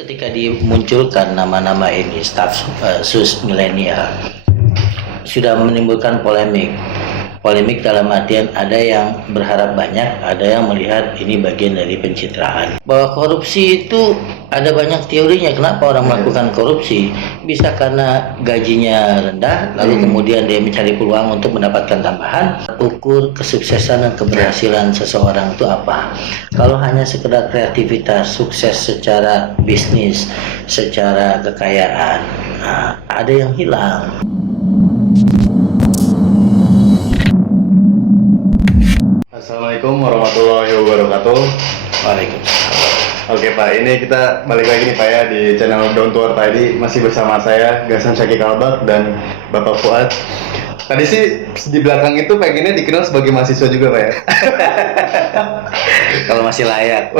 ketika dimunculkan nama-nama ini staf sus milenial sudah menimbulkan polemik. Polemik dalam artian ada yang berharap banyak, ada yang melihat ini bagian dari pencitraan. Bahwa korupsi itu ada banyak teorinya. Kenapa orang melakukan korupsi? Bisa karena gajinya rendah, lalu kemudian dia mencari peluang untuk mendapatkan tambahan. Ukur kesuksesan dan keberhasilan seseorang itu apa? Kalau hanya sekedar kreativitas, sukses secara bisnis, secara kekayaan, ada yang hilang. Assalamualaikum warahmatullahi wabarakatuh. Waalaikumsalam. Oke Pak, ini kita balik lagi nih Pak ya di channel Down to Earth ID. Masih bersama saya Gasan Syakik Albak dan Bapak Fuad. Tadi sih di belakang itu pengennya dikenal sebagai mahasiswa juga Pak ya. Kalau masih layak.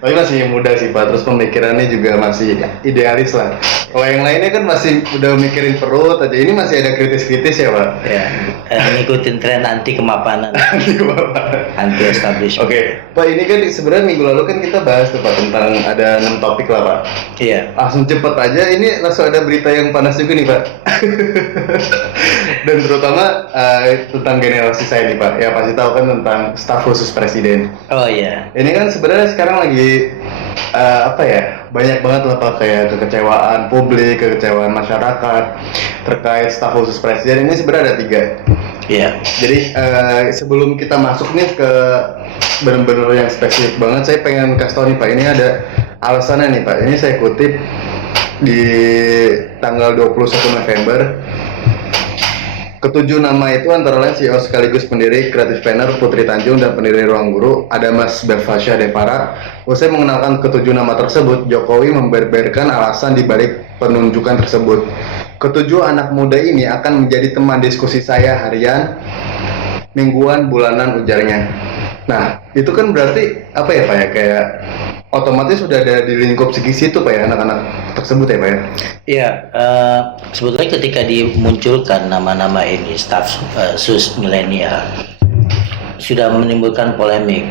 Tapi masih muda sih Pak, terus pemikirannya juga masih idealis lah. Kalau yang lainnya kan masih udah mikirin perut aja, ini masih ada kritis-kritis ya Pak? Ya, ngikutin tren anti kemapanan. Anti establishment. Oke, Pak ini kan sebenarnya minggu lalu kan kita bahas tuh Pak tentang ada 6 topik lah Pak. Iya. Langsung cepet aja, ini langsung ada berita yang panas juga nih Pak. Dan terutama tentang generasi saya nih Pak. Ya pasti tahu kan tentang staf khusus presiden. Oh iya. Ini kan sebenarnya sekarang lagi banyak banget lah Pak, kayak kekecewaan publik, kekecewaan masyarakat terkait staf khusus presiden. Ini sebenarnya ada 3. Iya. Jadi sebelum kita masuk nih ke benar-benar yang spesifik banget, saya pengen kasih tau nih Pak, ini ada alasannya nih Pak. Ini saya kutip di tanggal 21 November. Ketujuh nama itu antara lain CEO sekaligus pendiri Creative Planner Putri Tanjung dan pendiri Ruang Guru ada Mas Belfasya Devara. Usai mengenalkan ketujuh nama tersebut, Jokowi membeberkan alasan dibalik penunjukan tersebut. Ketujuh anak muda ini akan menjadi teman diskusi saya harian, mingguan, bulanan, ujarnya. Nah, itu kan berarti apa ya Pak ya, kayak otomatis sudah ada di lingkup segi situ Pak ya, anak-anak tersebut ya Pak ya? Iya, sebetulnya ketika dimunculkan nama-nama ini staf sus milenial sudah menimbulkan polemik.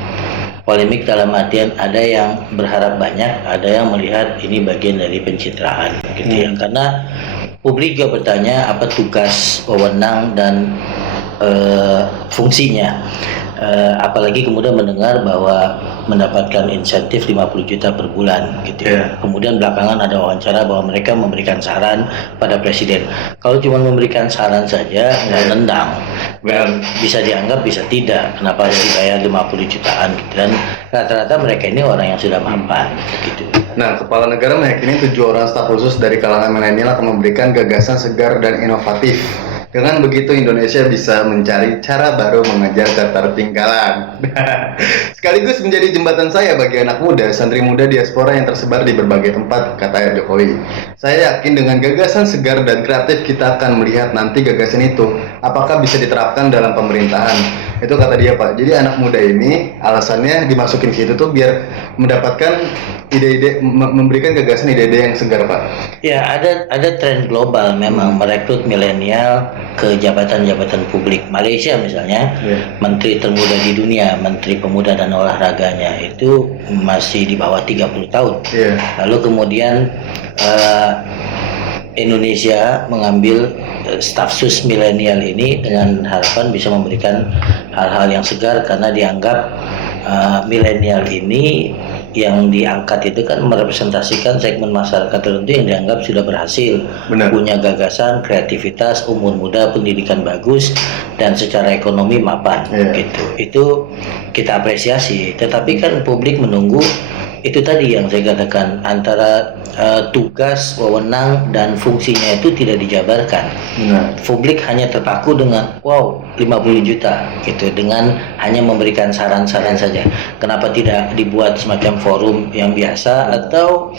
Polemik dalam artian ada yang berharap banyak, ada yang melihat ini bagian dari pencitraan, gitu ya. Karena publik juga bertanya apa tugas, wewenang dan fungsinya. Apalagi kemudian mendengar bahwa mendapatkan insentif 50 juta per bulan gitu ya. Kemudian belakangan ada wawancara bahwa mereka memberikan saran pada presiden. Kalau cuma memberikan saran saja nggak nendang, dan bisa dianggap bisa tidak, kenapa harus dibayar 50 jutaan gitu. Dan rata-rata mereka ini orang yang sudah mapan gitu. Nah, Kepala Negara meyakini 7 orang staf khusus dari kalangan milenial akan memberikan gagasan segar dan inovatif. Dengan begitu Indonesia bisa mencari cara baru mengejar ketertinggalan. Sekaligus menjadi jembatan saya bagi anak muda, santri muda diaspora yang tersebar di berbagai tempat, kata Jokowi. Saya yakin dengan gagasan segar dan kreatif kita akan melihat nanti gagasan itu apakah bisa diterapkan dalam pemerintahan. Itu kata dia Pak. Jadi anak muda ini alasannya dimasukin ke situ tuh biar mendapatkan ide-ide, memberikan gagasan ide-ide yang segar Pak. Ya, ada tren global memang merekrut milenial ke jabatan-jabatan publik. Malaysia misalnya, menteri termuda di dunia, menteri pemuda dan olahraganya itu masih di bawah 30 tahun. Lalu kemudian Indonesia mengambil staf sus milenial ini dengan harapan bisa memberikan hal-hal yang segar, karena dianggap milenial ini yang diangkat itu kan merepresentasikan segmen masyarakat tertentu yang dianggap sudah berhasil. Benar. Punya gagasan, kreativitas, umur muda, pendidikan bagus, dan secara ekonomi mapan gitu. Itu kita apresiasi, tetapi kan publik menunggu itu tadi yang saya katakan, antara tugas, wewenang dan fungsinya itu tidak dijabarkan. Publik hanya terpaku dengan 50 juta gitu, dengan hanya memberikan saran-saran saja. Kenapa tidak dibuat semacam forum yang biasa, atau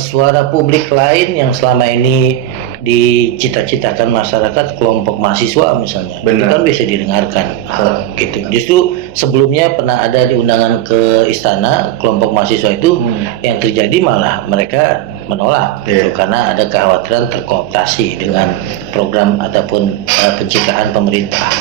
suara publik lain yang selama ini dicita-citakan masyarakat, kelompok mahasiswa misalnya, itu kan bisa didengarkan gitu. Justru sebelumnya pernah ada di undangan ke istana kelompok mahasiswa itu, yang terjadi malah mereka menolak gitu, karena ada kekhawatiran terkooptasi dengan program ataupun pencitraan pemerintah.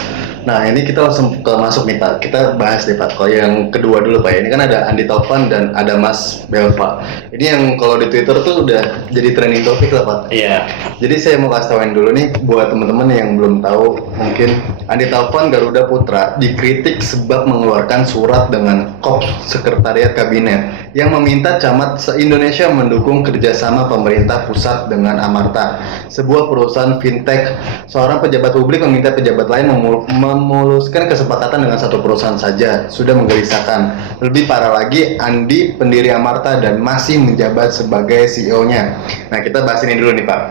Nah, ini kita langsung masuk nih Pak. Kita bahas nih Pak. Kalau yang kedua dulu Pak. Ini kan ada Andi Taufan dan ada Mas Belva. Ini yang kalau di Twitter tuh udah jadi trending topik lah Pak. Iya. Jadi saya mau kasih tahuin dulu nih buat teman-teman yang belum tahu, mungkin Andi Taufan Garuda Putra dikritik sebab mengeluarkan surat dengan KOP Sekretariat Kabinet yang meminta camat se-Indonesia mendukung kerjasama pemerintah pusat dengan Amarta, sebuah perusahaan fintech. Seorang pejabat publik meminta pejabat lain memuluskan kesepakatan dengan satu perusahaan saja, sudah menggelisahkan. Lebih parah lagi, Andi pendiri Amarta dan masih menjabat sebagai CEO-nya. Nah, kita bahas ini dulu nih Pak.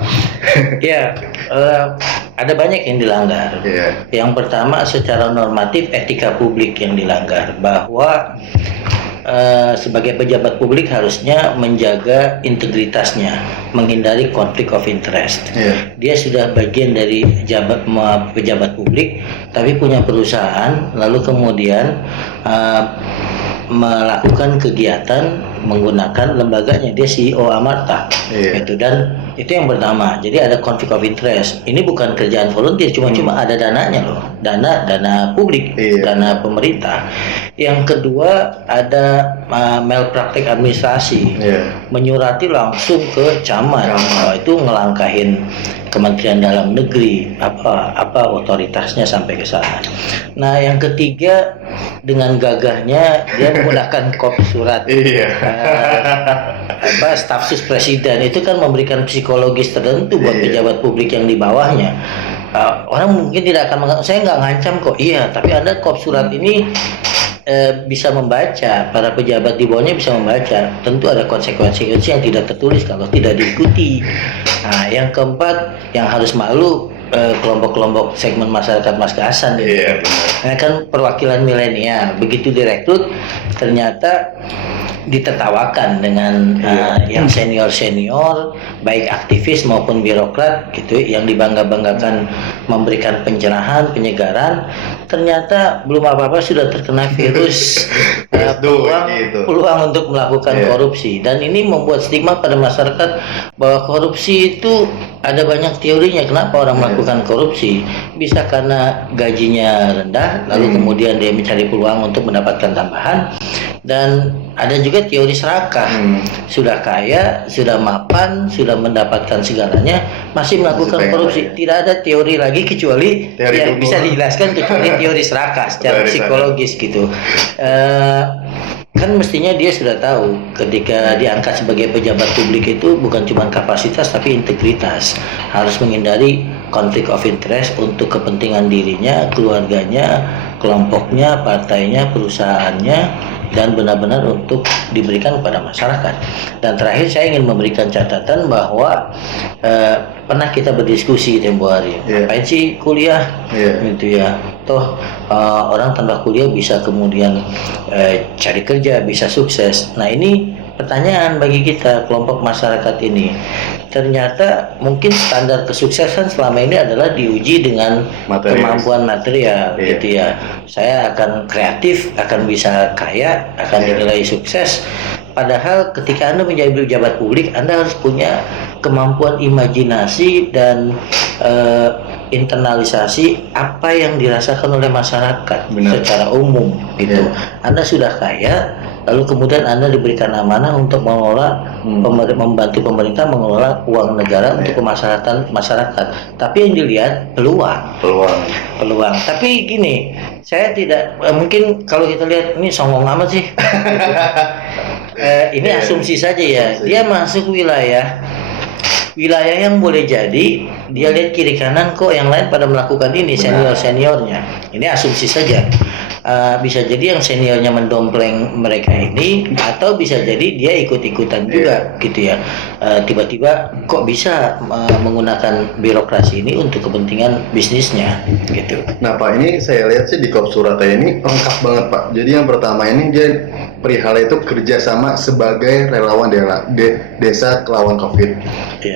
Ya, ada banyak yang dilanggar. Yang pertama, secara normatif etika publik yang dilanggar, bahwa sebagai pejabat publik harusnya menjaga integritasnya, menghindari konflik of interest. Dia sudah bagian dari pejabat publik, tapi punya perusahaan, lalu kemudian melakukan kegiatan menggunakan lembaganya. Dia CEO Amarta, dan itu yang pertama. Jadi ada konflik of interest. Ini bukan kerjaan volunteer, cuma ada dananya loh, dana publik, dana pemerintah. Yang kedua ada malpraktik administrasi, menyurati langsung ke camat. Itu ngelangkahin Kementerian Dalam Negeri, apa otoritasnya sampai ke sana. Nah, yang ketiga, dengan gagahnya dia menggunakan kopi surat. Staf sus presiden itu kan memberikan psikologis tertentu buat pejabat publik yang di bawahnya. Orang mungkin tidak akan saya nggak ngancam kok, tapi Anda kop surat ini bisa membaca, para pejabat di bawahnya bisa membaca. Tentu ada konsekuensi yang tidak tertulis kalau tidak diikuti. Nah, yang keempat, yang harus malu kelompok-kelompok segmen masyarakat Mas Hasan ini. Nah, kan perwakilan milenial, begitu direkrut ternyata ditertawakan dengan yang senior baik aktivis maupun birokrat gitu, yang dibangga-banggakan memberikan pencerahan, penyegaran, ternyata belum apa-apa sudah terkena virus peluang untuk melakukan korupsi. Dan ini membuat stigma pada masyarakat bahwa korupsi itu ada banyak teorinya. Kenapa orang melakukan korupsi? Bisa karena gajinya rendah, lalu kemudian dia mencari peluang untuk mendapatkan tambahan. Dan ada juga teori serakah, sudah kaya, sudah mapan, sudah mendapatkan segalanya, masih melakukan korupsi. Tidak ada teori lagi kecuali yang bisa dijelaskan kecuali teori serakah secara psikologis gitu. Kan mestinya dia sudah tahu ketika diangkat sebagai pejabat publik itu bukan cuma kapasitas tapi integritas, harus menghindari konflik of interest untuk kepentingan dirinya, keluarganya, kelompoknya, partainya, perusahaannya, dan benar-benar untuk diberikan kepada masyarakat. Dan terakhir saya ingin memberikan catatan bahwa pernah kita berdiskusi tempo hari, ngapain sih kuliah gitu ya, toh orang tanpa kuliah bisa kemudian cari kerja, bisa sukses. Nah, ini pertanyaan bagi kita kelompok masyarakat ini. Ternyata mungkin standar kesuksesan selama ini adalah diuji dengan kemampuan material gitu ya. Saya akan kreatif, akan bisa kaya, akan dinilai sukses. Padahal ketika Anda menjadi pejabat publik, Anda harus punya kemampuan imajinasi dan internalisasi apa yang dirasakan oleh masyarakat secara umum gitu. Anda sudah kaya, lalu kemudian Anda diberikan amanah untuk mengelola, membantu pemerintah mengelola uang negara untuk kemaslahatan masyarakat. Tapi yang dilihat peluang. Tapi gini, saya tidak mungkin kalau kita lihat ini songong amat sih. Ini asumsi saja ya. Dia masuk wilayah yang boleh jadi dia lihat kiri kanan kok yang lain pada melakukan ini, seniornya. Ini asumsi saja. Bisa jadi yang seniornya mendompleng mereka ini, atau bisa jadi dia ikut-ikutan juga gitu ya. Tiba-tiba kok bisa menggunakan birokrasi ini untuk kepentingan bisnisnya gitu. Nah Pak, ini saya lihat sih di Kop Surabaya ini lengkap banget Pak. Jadi yang pertama ini dia perihal itu kerjasama sebagai relawan desa lawan COVID.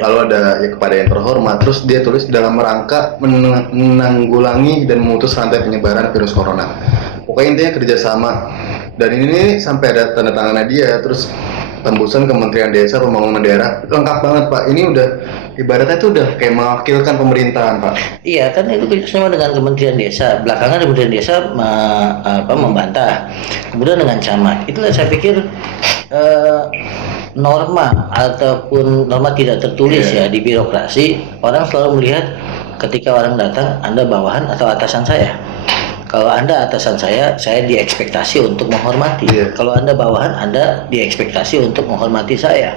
Lalu ada kepada yang terhormat, terus dia tulis dalam rangka menanggulangi dan memutus rantai penyebaran virus corona. Pokoknya intinya kerjasama. Dan ini sampai ada tanda tangannya dia. Terus tembusan Kementerian Desa Pembangunan Daerah lengkap banget Pak. Ini udah ibaratnya itu udah kayak mewakilkan pemerintahan Pak. Iya kan itu kerjasama dengan Kementerian Desa. Belakangan Kementerian Desa membantah. Kemudian dengan camat. Itulah saya pikir norma ataupun norma tidak tertulis ya di birokrasi. Orang selalu melihat ketika orang datang, Anda bawahan atau atasan saya. Kalau Anda atasan saya diekspektasi untuk menghormati. Kalau Anda bawahan, Anda diekspektasi untuk menghormati saya.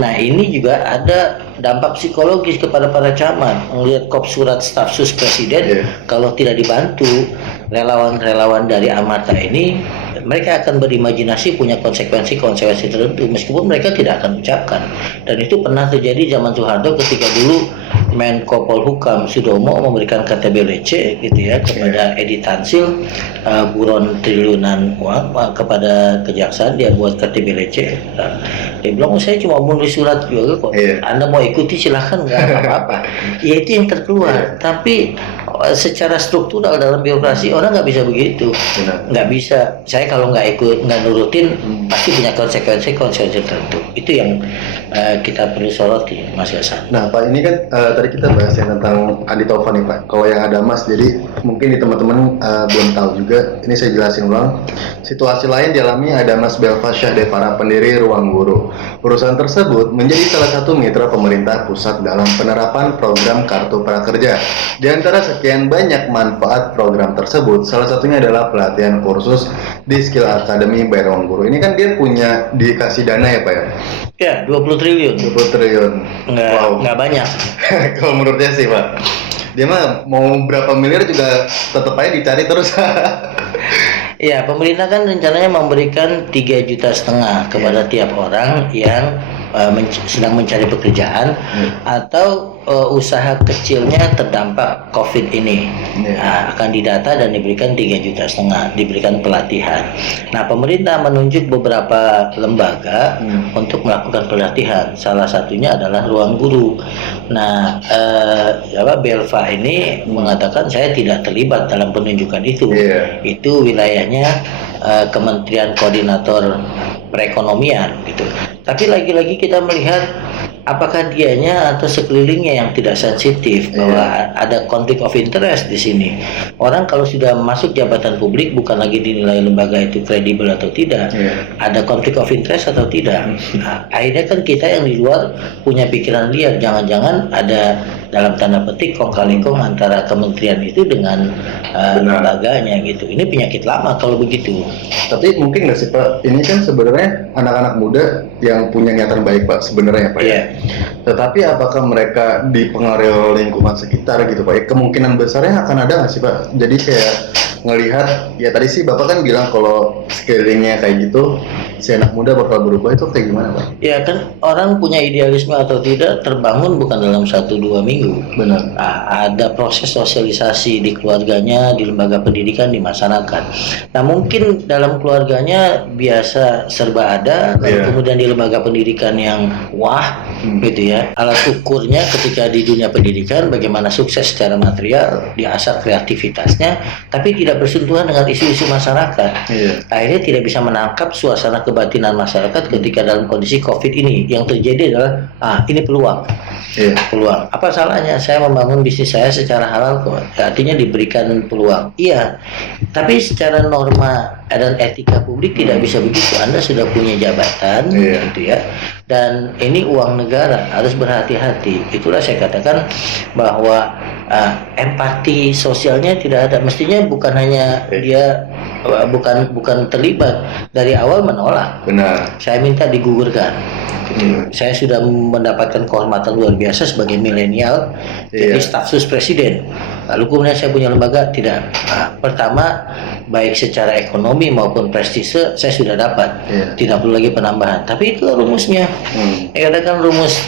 Nah, ini juga ada dampak psikologis kepada para camat. Melihat surat staf sus presiden, kalau tidak dibantu, relawan-relawan dari Amarta ini, mereka akan berimajinasi punya konsekuensi tertentu, meskipun mereka tidak akan ucapkan. Dan itu pernah terjadi zaman Soeharto ketika dulu Menko Polhukam Sudomo memberikan KTBLC gitu ya kepada Edi Tansil, buron triliunan uang kepada kejaksaan, dia buat KTBLC. Dia bilang, saya cuma menulis surat juga kok. Anda mau ikuti silahkan, nggak apa-apa. Ya itu yang terkeluar. Tapi secara struktural dalam birokrasi orang nggak bisa begitu. Nggak bisa. Saya kalau nggak nurutin pasti punya konsekuensi tertentu. Itu yang kita perlu soroti, Mas Hasan. Nah Pak, ini kan tadi kita bahas yang tentang Andi Taufan nih Pak. Kalau yang ada Mas, jadi mungkin di teman-teman belum tahu juga. Ini saya jelasin ulang. Situasi lain dialami ada Mas Belfasyah dari para pendiri Ruang Guru. Perusahaan tersebut menjadi salah satu mitra pemerintah pusat dalam penerapan program Kartu Prakerja. Di antara sekian banyak manfaat program tersebut, salah satunya adalah pelatihan kursus di Skill Academy by Ruang Guru. Ini kan dia punya dikasih dana ya Pak ya? Ya, 20 triliun. 20 triliun. Nggak banyak. Kalau menurut dia sih Pak, dia mah mau berapa miliar juga tetap aja dicari terus. Ya, pemerintah kan rencananya memberikan 3,5 juta kepada tiap orang yang sedang mencari pekerjaan atau usaha kecilnya terdampak COVID ini. Akan didata dan diberikan 3,5 juta, diberikan pelatihan. Nah, pemerintah menunjuk beberapa lembaga untuk melakukan pelatihan. Salah satunya adalah Ruang Guru. Nah, Belva ini mengatakan saya tidak terlibat dalam penunjukan itu. Itu wilayahnya Kementerian Koordinator Perekonomian gitu. Tapi lagi-lagi kita melihat apakah dianya atau sekelilingnya yang tidak sensitif bahwa ada konflik of interest di sini. Orang kalau sudah masuk jabatan publik bukan lagi dinilai lembaga itu kredibel atau tidak, ada konflik of interest atau tidak. Nah, akhirnya kan kita yang di luar punya pikiran liar, jangan-jangan ada dalam tanda petik kong-kali-kong antara kementerian itu dengan lembaganya gitu. Ini penyakit lama kalau begitu. Tapi mungkin nggak sih Pak, ini kan sebenarnya anak-anak muda yang punya niatan baik Pak sebenarnya Pak ya. Tetapi apakah mereka dipengaruhi lingkungan sekitar gitu Pak? Kemungkinan besarnya akan ada nggak sih Pak? Jadi kayak ngelihat, ya tadi sih Bapak kan bilang kalau sekelilingnya kayak gitu, si anak muda bakal berubah, itu kayak gimana Pak? Ya kan orang punya idealisme atau tidak terbangun bukan dalam 1-2 minggu. Benar. Nah, ada proses sosialisasi di keluarganya, di lembaga pendidikan, di masyarakat. Nah mungkin dalam keluarganya biasa serba ada, lalu kemudian di lembaga pendidikan yang gitu ya. Alat ukurnya ketika di dunia pendidikan bagaimana sukses secara material, diasah kreativitasnya, tapi tidak bersentuhan dengan isu-isu masyarakat. Akhirnya tidak bisa menangkap suasana kebatinan masyarakat ketika dalam kondisi COVID ini. Yang terjadi adalah ini peluang. Peluang. Apa salahnya saya membangun bisnis saya secara halal kok? Artinya diberikan peluang. Iya. Tapi secara norma dan etika publik tidak bisa begitu. Anda sudah punya jabatan gitu ya. Dan ini uang negara, harus berhati-hati. Itulah saya katakan bahwa empati sosialnya tidak ada. Mestinya bukan hanya dia bukan terlibat, dari awal menolak. Benar. Saya minta digugurkan. Saya sudah mendapatkan kehormatan luar biasa sebagai milenial jadi staf sus presiden. Lalu kemudian saya punya lembaga tidak. Pertama, baik secara ekonomi maupun prestise saya sudah dapat. Tidak perlu lagi penambahan. Tapi itu rumusnya. Katakan rumus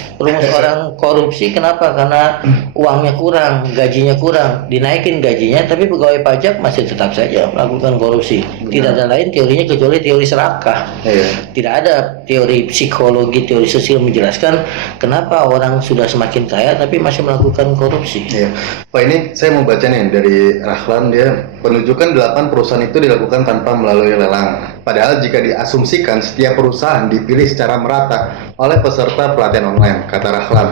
orang korupsi. Kenapa? Karena uangnya kurang, gajinya kurang. Dinaikin gajinya, tapi pegawai pajak masih tetap saja melakukan korupsi. Tidak ada lain teorinya kecuali teori serakah. Tidak ada teori psikologi, teori sosial menjelaskan kenapa orang sudah semakin kaya tapi masih melakukan korupsi. Pak, ini saya mau baca nih dari Rahlan, dia penunjukan 8 perusahaan perusahaan itu dilakukan tanpa melalui lelang. Padahal jika diasumsikan setiap perusahaan dipilih secara merata oleh peserta pelatihan online, kata Rahlan.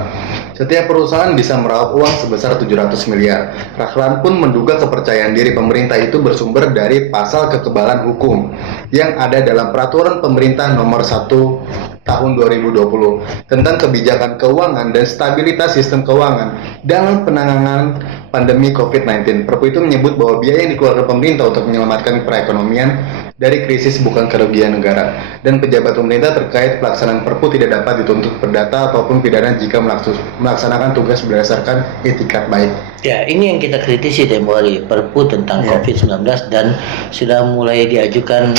Setiap perusahaan bisa meraup uang sebesar 700 miliar. Rahlan pun menduga kepercayaan diri pemerintah itu bersumber dari pasal kekebalan hukum yang ada dalam peraturan pemerintah nomor 1 tahun 2020 tentang kebijakan keuangan dan stabilitas sistem keuangan dalam penanganan pandemi COVID-19. Perpu itu menyebut bahwa biaya yang dikeluarkan pemerintah untuk menyelamatkan perekonomian dari krisis bukan kerugian negara, dan pejabat pemerintah terkait pelaksanaan Perpu tidak dapat dituntut perdata ataupun pidana jika melaksanakan tugas berdasarkan etikat baik. Ya, ini yang kita kritisi tempo hari, Perpu tentang COVID-19, dan sudah mulai diajukan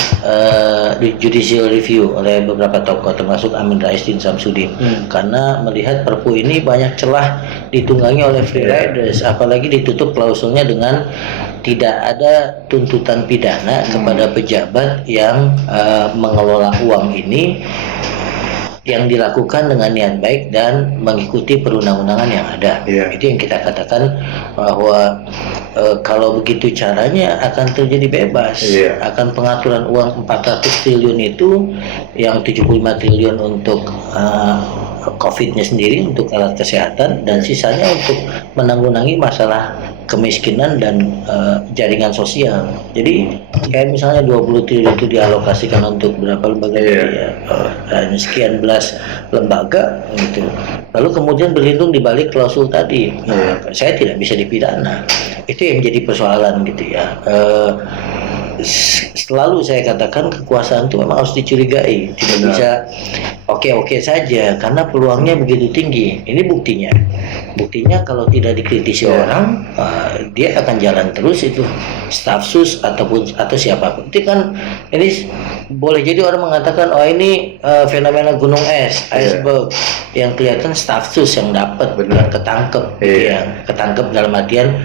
judicial review oleh beberapa tokoh termasuk Amin Rais dan Samsudin, karena melihat Perpu ini banyak celah ditunggangi oleh free riders, apalagi ditutup klausulnya dengan tidak ada tuntutan pidana kepada pejabat yang mengelola uang ini yang dilakukan dengan niat baik dan mengikuti perundang-undangan yang ada. Itu yang kita katakan bahwa kalau begitu caranya akan terjadi bebas. Akan pengaturan uang 400 triliun itu yang 75 triliun untuk COVID-nya sendiri, untuk alat kesehatan, dan sisanya untuk menanggulangi masalah kemiskinan dan jaringan sosial. Jadi kayak misalnya 20 triliun itu dialokasikan untuk berapa lembaga, sekian belas lembaga gitu. Lalu kemudian berlindung di balik klausul tadi. Saya tidak bisa dipidana. Itu yang jadi persoalan gitu ya. Selalu saya katakan kekuasaan itu memang harus dicurigai, tidak bisa oke-oke saja karena peluangnya begitu tinggi. Ini buktinya kalau tidak dikritisi orang, dia akan jalan terus, itu staf sus atau siapapun. Itu kan ini boleh jadi orang mengatakan ini fenomena gunung es, iceberg, yang kelihatan staf sus yang dapat, yang ketangkep, ketangkep dalam artian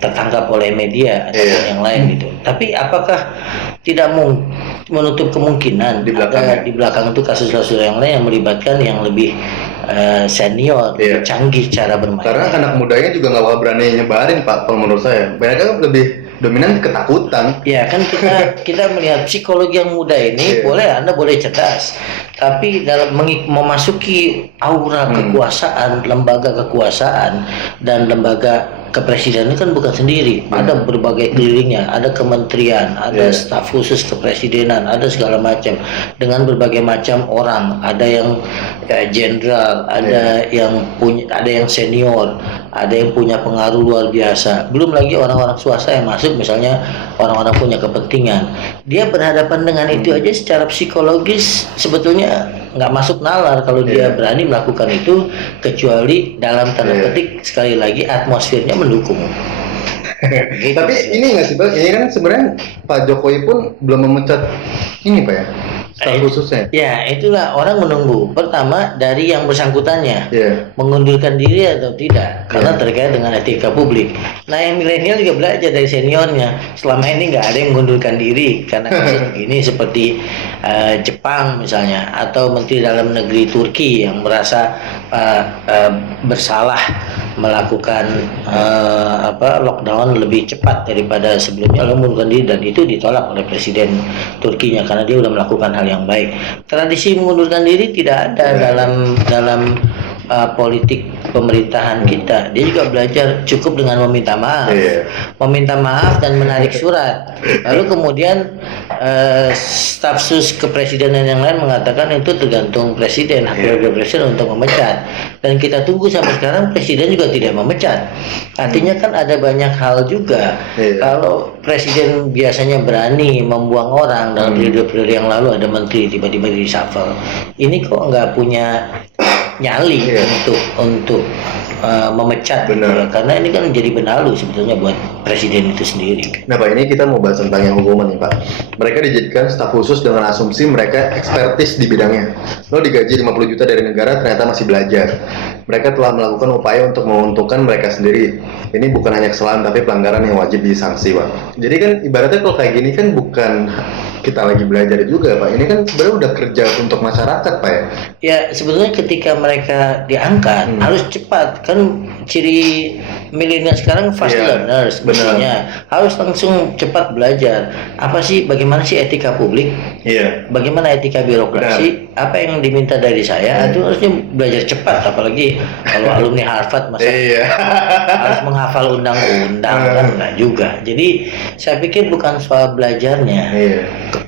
tertangkap oleh media atau yang lain gitu. Tapi apakah tidak menutup kemungkinan di belakang itu kasus-kasus yang lain yang melibatkan yang lebih senior, lebih canggih cara bermain. Karena anak mudanya juga nggak bakal berani nyebarin, Pak, kalau menurut saya. Mereka lebih dominan ketakutan. Ya kan kita melihat psikologi yang muda ini, Anda boleh cerdas, tapi dalam memasuki aura kekuasaan, lembaga kekuasaan dan lembaga kepresidenan kan bukan sendiri, ada berbagai kelilingnya, ada kementerian, ada staf khusus kepresidenan, ada segala macam dengan berbagai macam orang, ada yang jenderal, ada yang senior, ada yang punya pengaruh luar biasa, belum lagi orang-orang swasta yang masuk, misalnya orang-orang punya kepentingan. Dia berhadapan dengan itu aja secara psikologis sebetulnya nggak masuk nalar kalau dia berani melakukan itu, kecuali dalam tanda petik sekali lagi atmosfernya mendukung. Gitu. Tapi ini nggak sih, Bang? Ini kan sebenarnya Pak Jokowi pun belum memecat ini, Pak, ya, staf khususnya. Ya, itulah orang menunggu. Pertama dari yang bersangkutannya mengundurkan diri atau tidak, karena terkait dengan etika publik. Nah, yang milenial juga belajar dari seniornya. Selama ini nggak ada yang mengundurkan diri karena kasus begini, seperti Jepang misalnya, atau Menteri Dalam Negeri Turki yang merasa bersalah melakukan lockdown lebih cepat daripada sebelumnya, lalu mengundurkan diri, dan itu ditolak oleh Presiden Turkinya karena dia sudah melakukan hal yang baik. Tradisi mengundurkan diri tidak ada dalam politik pemerintahan kita. Dia juga belajar cukup dengan meminta maaf dan menarik surat. Lalu kemudian staf sus kepresidenan yang lain mengatakan itu tergantung presiden, hak prerogatif presiden untuk memecat. Dan kita tunggu sampai sekarang presiden juga tidak memecat. Artinya kan ada banyak hal juga. Kalau presiden biasanya berani membuang orang dalam periode-periode yang lalu, ada menteri tiba-tiba di reshuffle. Ini kok nggak punya nyali untuk memecat, karena ini kan jadi benalu sebetulnya buat presiden itu sendiri. Nah, Pak, ini kita mau bahas tentang yang hukuman nih, Pak. Mereka dijadikan staf khusus dengan asumsi mereka ekspertis di bidangnya. Lalu digaji 50 juta dari negara, ternyata masih belajar. Mereka telah melakukan upaya untuk menguntungkan mereka sendiri. Ini bukan hanya kesalahan tapi pelanggaran yang wajib disanksi, Pak. Jadi kan ibaratnya kalau kayak gini kan bukan kita lagi belajar juga Pak. Ini kan sebenarnya udah kerja untuk masyarakat Pak ya. Ya sebetulnya ketika mereka diangkat harus cepat, kan ciri milenial sekarang fast Iya, learners, benar. mestinya harus langsung cepat belajar. Apa sih, bagaimana sih etika publik, Iya. bagaimana etika birokrasi, apa yang diminta dari saya itu harusnya belajar cepat, apalagi kalau alumni Harvard masa Iya. harus menghafal undang-undang kan enggak juga. Jadi saya pikir bukan soal belajarnya. Iya.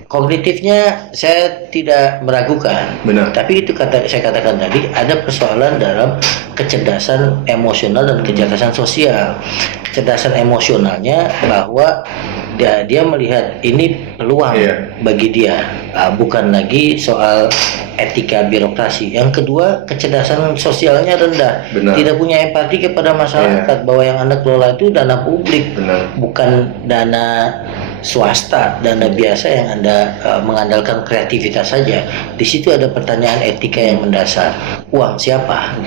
Kognitifnya saya tidak meragukan. Benar. Tapi itu saya katakan tadi ada persoalan dalam kecerdasan emosional dan kecerdasan sosial. Kecerdasan emosionalnya bahwa dia melihat ini peluang Iya. bagi dia, bukan lagi soal etika birokrasi. Yang kedua, kecerdasan sosialnya rendah. Benar. Tidak punya empati kepada masyarakat bahwa yang Anda kelola itu dana publik, Benar. bukan dana swasta, dana biasa yang Anda mengandalkan kreativitas saja. Di situ ada pertanyaan etika yang mendasar. Uang siapa?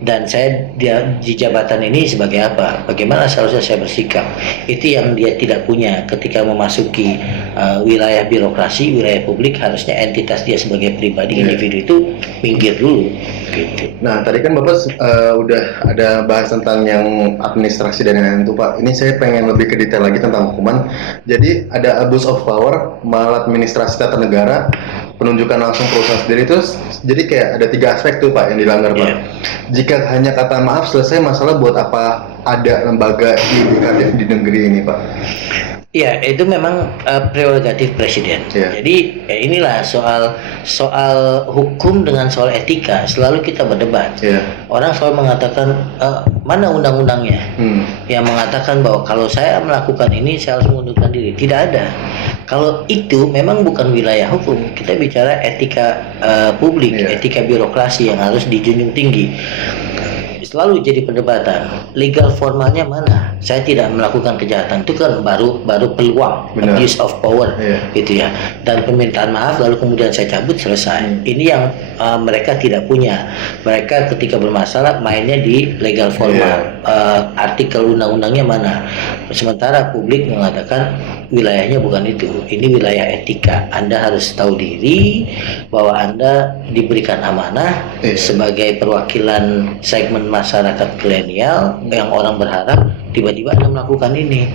Dan saya di jabatan ini sebagai apa? Bagaimana seharusnya saya bersikap? Itu yang dia tidak punya ketika memasuki wilayah birokrasi, wilayah publik. Harusnya entitas dia sebagai pribadi, individu itu minggir dulu. Gitu. Nah, tadi kan Bapak udah ada bahas tentang yang administrasi dan lain-lain itu Pak. Ini saya pengen lebih ke detail lagi tentang hukuman. Jadi ada abuse of power, maladministrasi tata negara, penunjukan langsung perusahaan sendiri itu. Jadi kayak ada 3 aspek tuh Pak yang dilanggar Pak. Iya. Jika hanya kata maaf selesai masalah, buat apa ada lembaga yudikatif di negeri ini Pak? Ya, itu memang prerogatif presiden. Iya. Jadi inilah soal hukum dengan soal etika selalu kita berdebat. Iya. Orang selalu mengatakan mana undang-undangnya yang mengatakan bahwa kalau saya melakukan ini saya harus mengundurkan diri. Tidak ada. Kalau itu memang bukan wilayah hukum. Kita bicara etika publik, Iya. etika birokrasi yang harus dijunjung tinggi. Selalu jadi perdebatan. Legal formalnya mana? Saya tidak melakukan kejahatan, itu kan baru peluang. Benar. Abuse of power, Iya. gitu ya. Dan permintaan maaf lalu kemudian saya cabut, selesai. Ini yang mereka tidak punya. Mereka ketika bermasalah mainnya di legal formal. Artikel undang-undangnya mana? Sementara publik mengatakan wilayahnya bukan itu. Ini wilayah etika. Anda harus tahu diri bahwa Anda diberikan amanah Iya. sebagai perwakilan segmen masyarakat milenial yang orang berharap tiba-tiba Anda melakukan ini.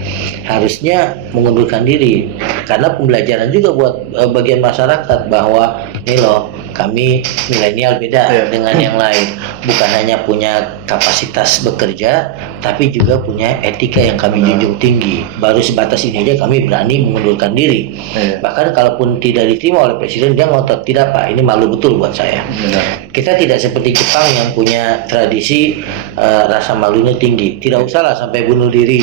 Harusnya mengundurkan diri. Karena pembelajaran juga buat bagian masyarakat bahwa ini loh, kami milenial beda Iya. dengan yang lain. Bukan hanya punya kapasitas bekerja, tapi juga punya etika yang kami junjung tinggi. Baru sebatas ini aja kami berani mengundurkan diri. Iya. Bahkan kalaupun tidak diterima oleh presiden, dia ngotot, tidak Pak, ini malu betul buat saya. Benar. Kita tidak seperti Jepang yang punya tradisi rasa malunya tinggi. Tidak usahlah sampai bunuh diri.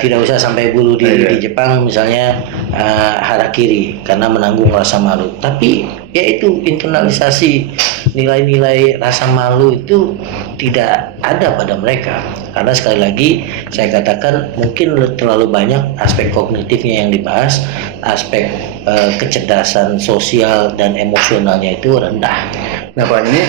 Tidak usah sampai bunuh diri. Iya. Di Jepang misalnya harakiri karena menanggung rasa malu. Tapi yaitu internalisasi nilai-nilai rasa malu itu tidak ada pada mereka. Karena sekali lagi saya katakan mungkin terlalu banyak aspek kognitifnya yang dibahas, aspek kecerdasan sosial dan emosionalnya itu rendah. Nah Pak, ini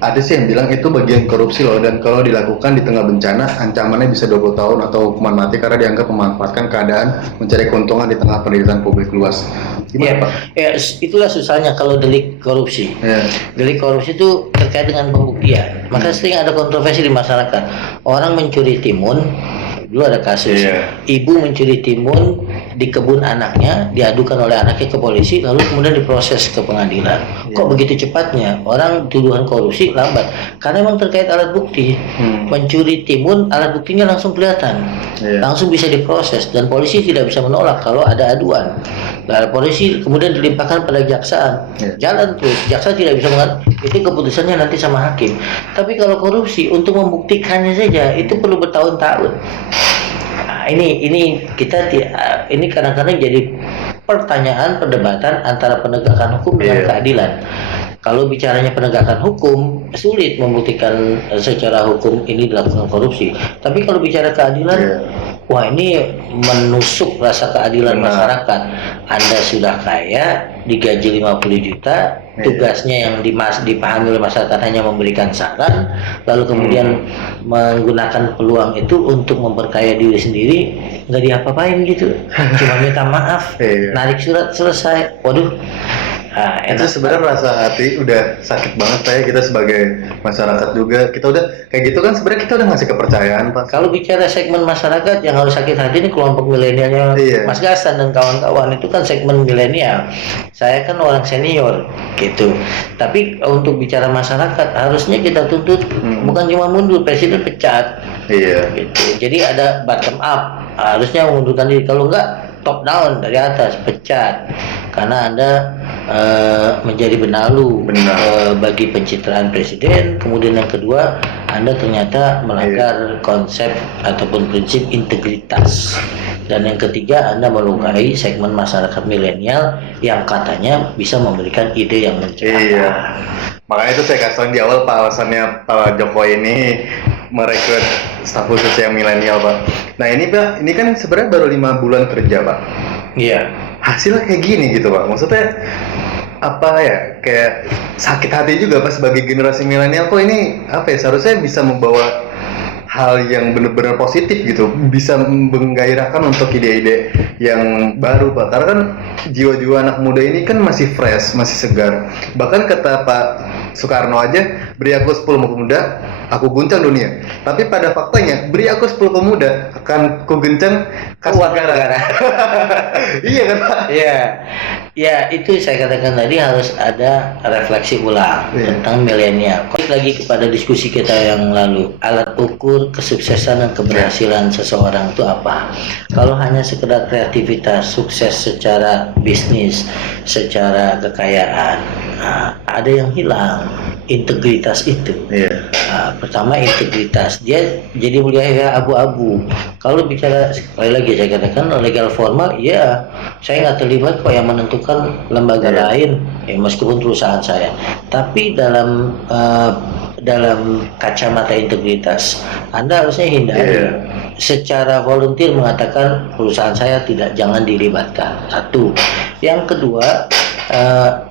ada sih yang bilang itu bagian korupsi loh, dan kalau dilakukan di tengah bencana ancamannya bisa 20 tahun atau hukuman mati karena dianggap memanfaatkan keadaan mencari keuntungan di tengah penderitaan publik luas. Gimana Pak? Ya, itulah susahnya kalau delik korupsi. Ya. Delik korupsi itu terkait dengan pembuktian. Maka sering ada kontroversi di masyarakat. Orang mencuri timun, dulu ada kasus. Iya. Ibu mencuri timun di kebun anaknya, diadukan oleh anaknya ke polisi, lalu kemudian diproses ke pengadilan. Kok begitu cepatnya? Orang tuduhan korupsi lambat. Karena memang terkait alat bukti. Mencuri timun, alat buktinya langsung kelihatan. Iya. Langsung bisa diproses dan polisi tidak bisa menolak kalau ada aduan. Lalu polisi kemudian dilimpahkan pada kejaksaan. Iya. Jalan terus, jaksa tidak bisa mengatakan itu keputusannya nanti sama hakim. Tapi kalau korupsi untuk membuktikannya saja itu perlu bertahun-tahun. Nah, ini kita ini kadang-kadang jadi pertanyaan perdebatan antara penegakan hukum dengan Iya. keadilan. Kalau bicaranya penegakan hukum, sulit membuktikan secara hukum ini dilakukan korupsi. Tapi kalau bicara keadilan, Iya. wah ini menusuk rasa keadilan Benar. masyarakat. Anda sudah kaya, digaji 50 juta, tugasnya yang dipahami oleh masyarakat hanya memberikan saran, lalu kemudian menggunakan peluang itu untuk memperkaya diri sendiri, nggak diapa-apain gitu, cuma minta maaf, Iya. narik surat, selesai. Waduh, Itu enak. sebenarnya rasa hati udah sakit banget kayak kita sebagai masyarakat juga, kita udah kayak gitu kan, sebenarnya kita udah ngasih kepercayaan Pak. Kalau bicara segmen masyarakat yang harus sakit hati ini kelompok milenialnya Iya. Mas Gasan dan kawan-kawan, itu kan segmen milenial. Saya kan orang senior gitu. Tapi untuk bicara masyarakat harusnya kita tuntut bukan cuma mundur, presiden pecat Iya. gitu. Jadi ada bottom up, harusnya mengundurkan diri. Kalau enggak top down dari atas, pecat karena Anda menjadi benalu Benar. bagi pencitraan presiden. Kemudian yang kedua, Anda ternyata melanggar konsep ataupun prinsip integritas. Dan yang ketiga, Anda melukai segmen masyarakat milenial yang katanya bisa memberikan ide yang mencerahkan. Iya. Makanya itu saya kasih tahu di awal Pak, alasannya Pak Jokowi ini merekrut staf khusus yang milenial Pak. Nah ini Pak, ini kan sebenarnya baru 5 bulan kerja Pak. Iya. Hasilnya kayak gini gitu Pak. Maksudnya apa ya, kayak sakit hati juga Pak sebagai generasi milenial, kok ini apa ya, seharusnya bisa membawa hal yang benar-benar positif gitu, bisa menggairahkan untuk ide-ide yang baru Pak, karena kan jiwa-jiwa anak muda ini kan masih fresh, masih segar. Bahkan kata Pak Soekarno aja, beri aku 10 pemuda, aku guncang dunia. Tapi pada faktanya, beri aku 10 pemuda, akan ku gencang kas Uang negara. negara. Iya kan Pak? Iya, ya itu saya katakan tadi harus ada refleksi ulang Iya. tentang milenial. Balik lagi kepada diskusi kita yang lalu, alat ukur kesuksesan dan keberhasilan seseorang itu apa? Kalau hanya sekedar kreativitas, sukses secara bisnis, secara kekayaan, ada yang hilang, integritas itu. Iya. Pertama integritas, dia jadi mulia abu-abu. Kalau bicara sekali lagi saya katakan legal formal, ya saya nggak terlibat kok yang menentukan lembaga Iya. lain, ya meskipun perusahaan saya. Tapi dalam kacamata integritas, Anda harusnya hindari Iya. secara volunteer mengatakan perusahaan saya tidak, jangan dilibatkan. Satu. Yang kedua,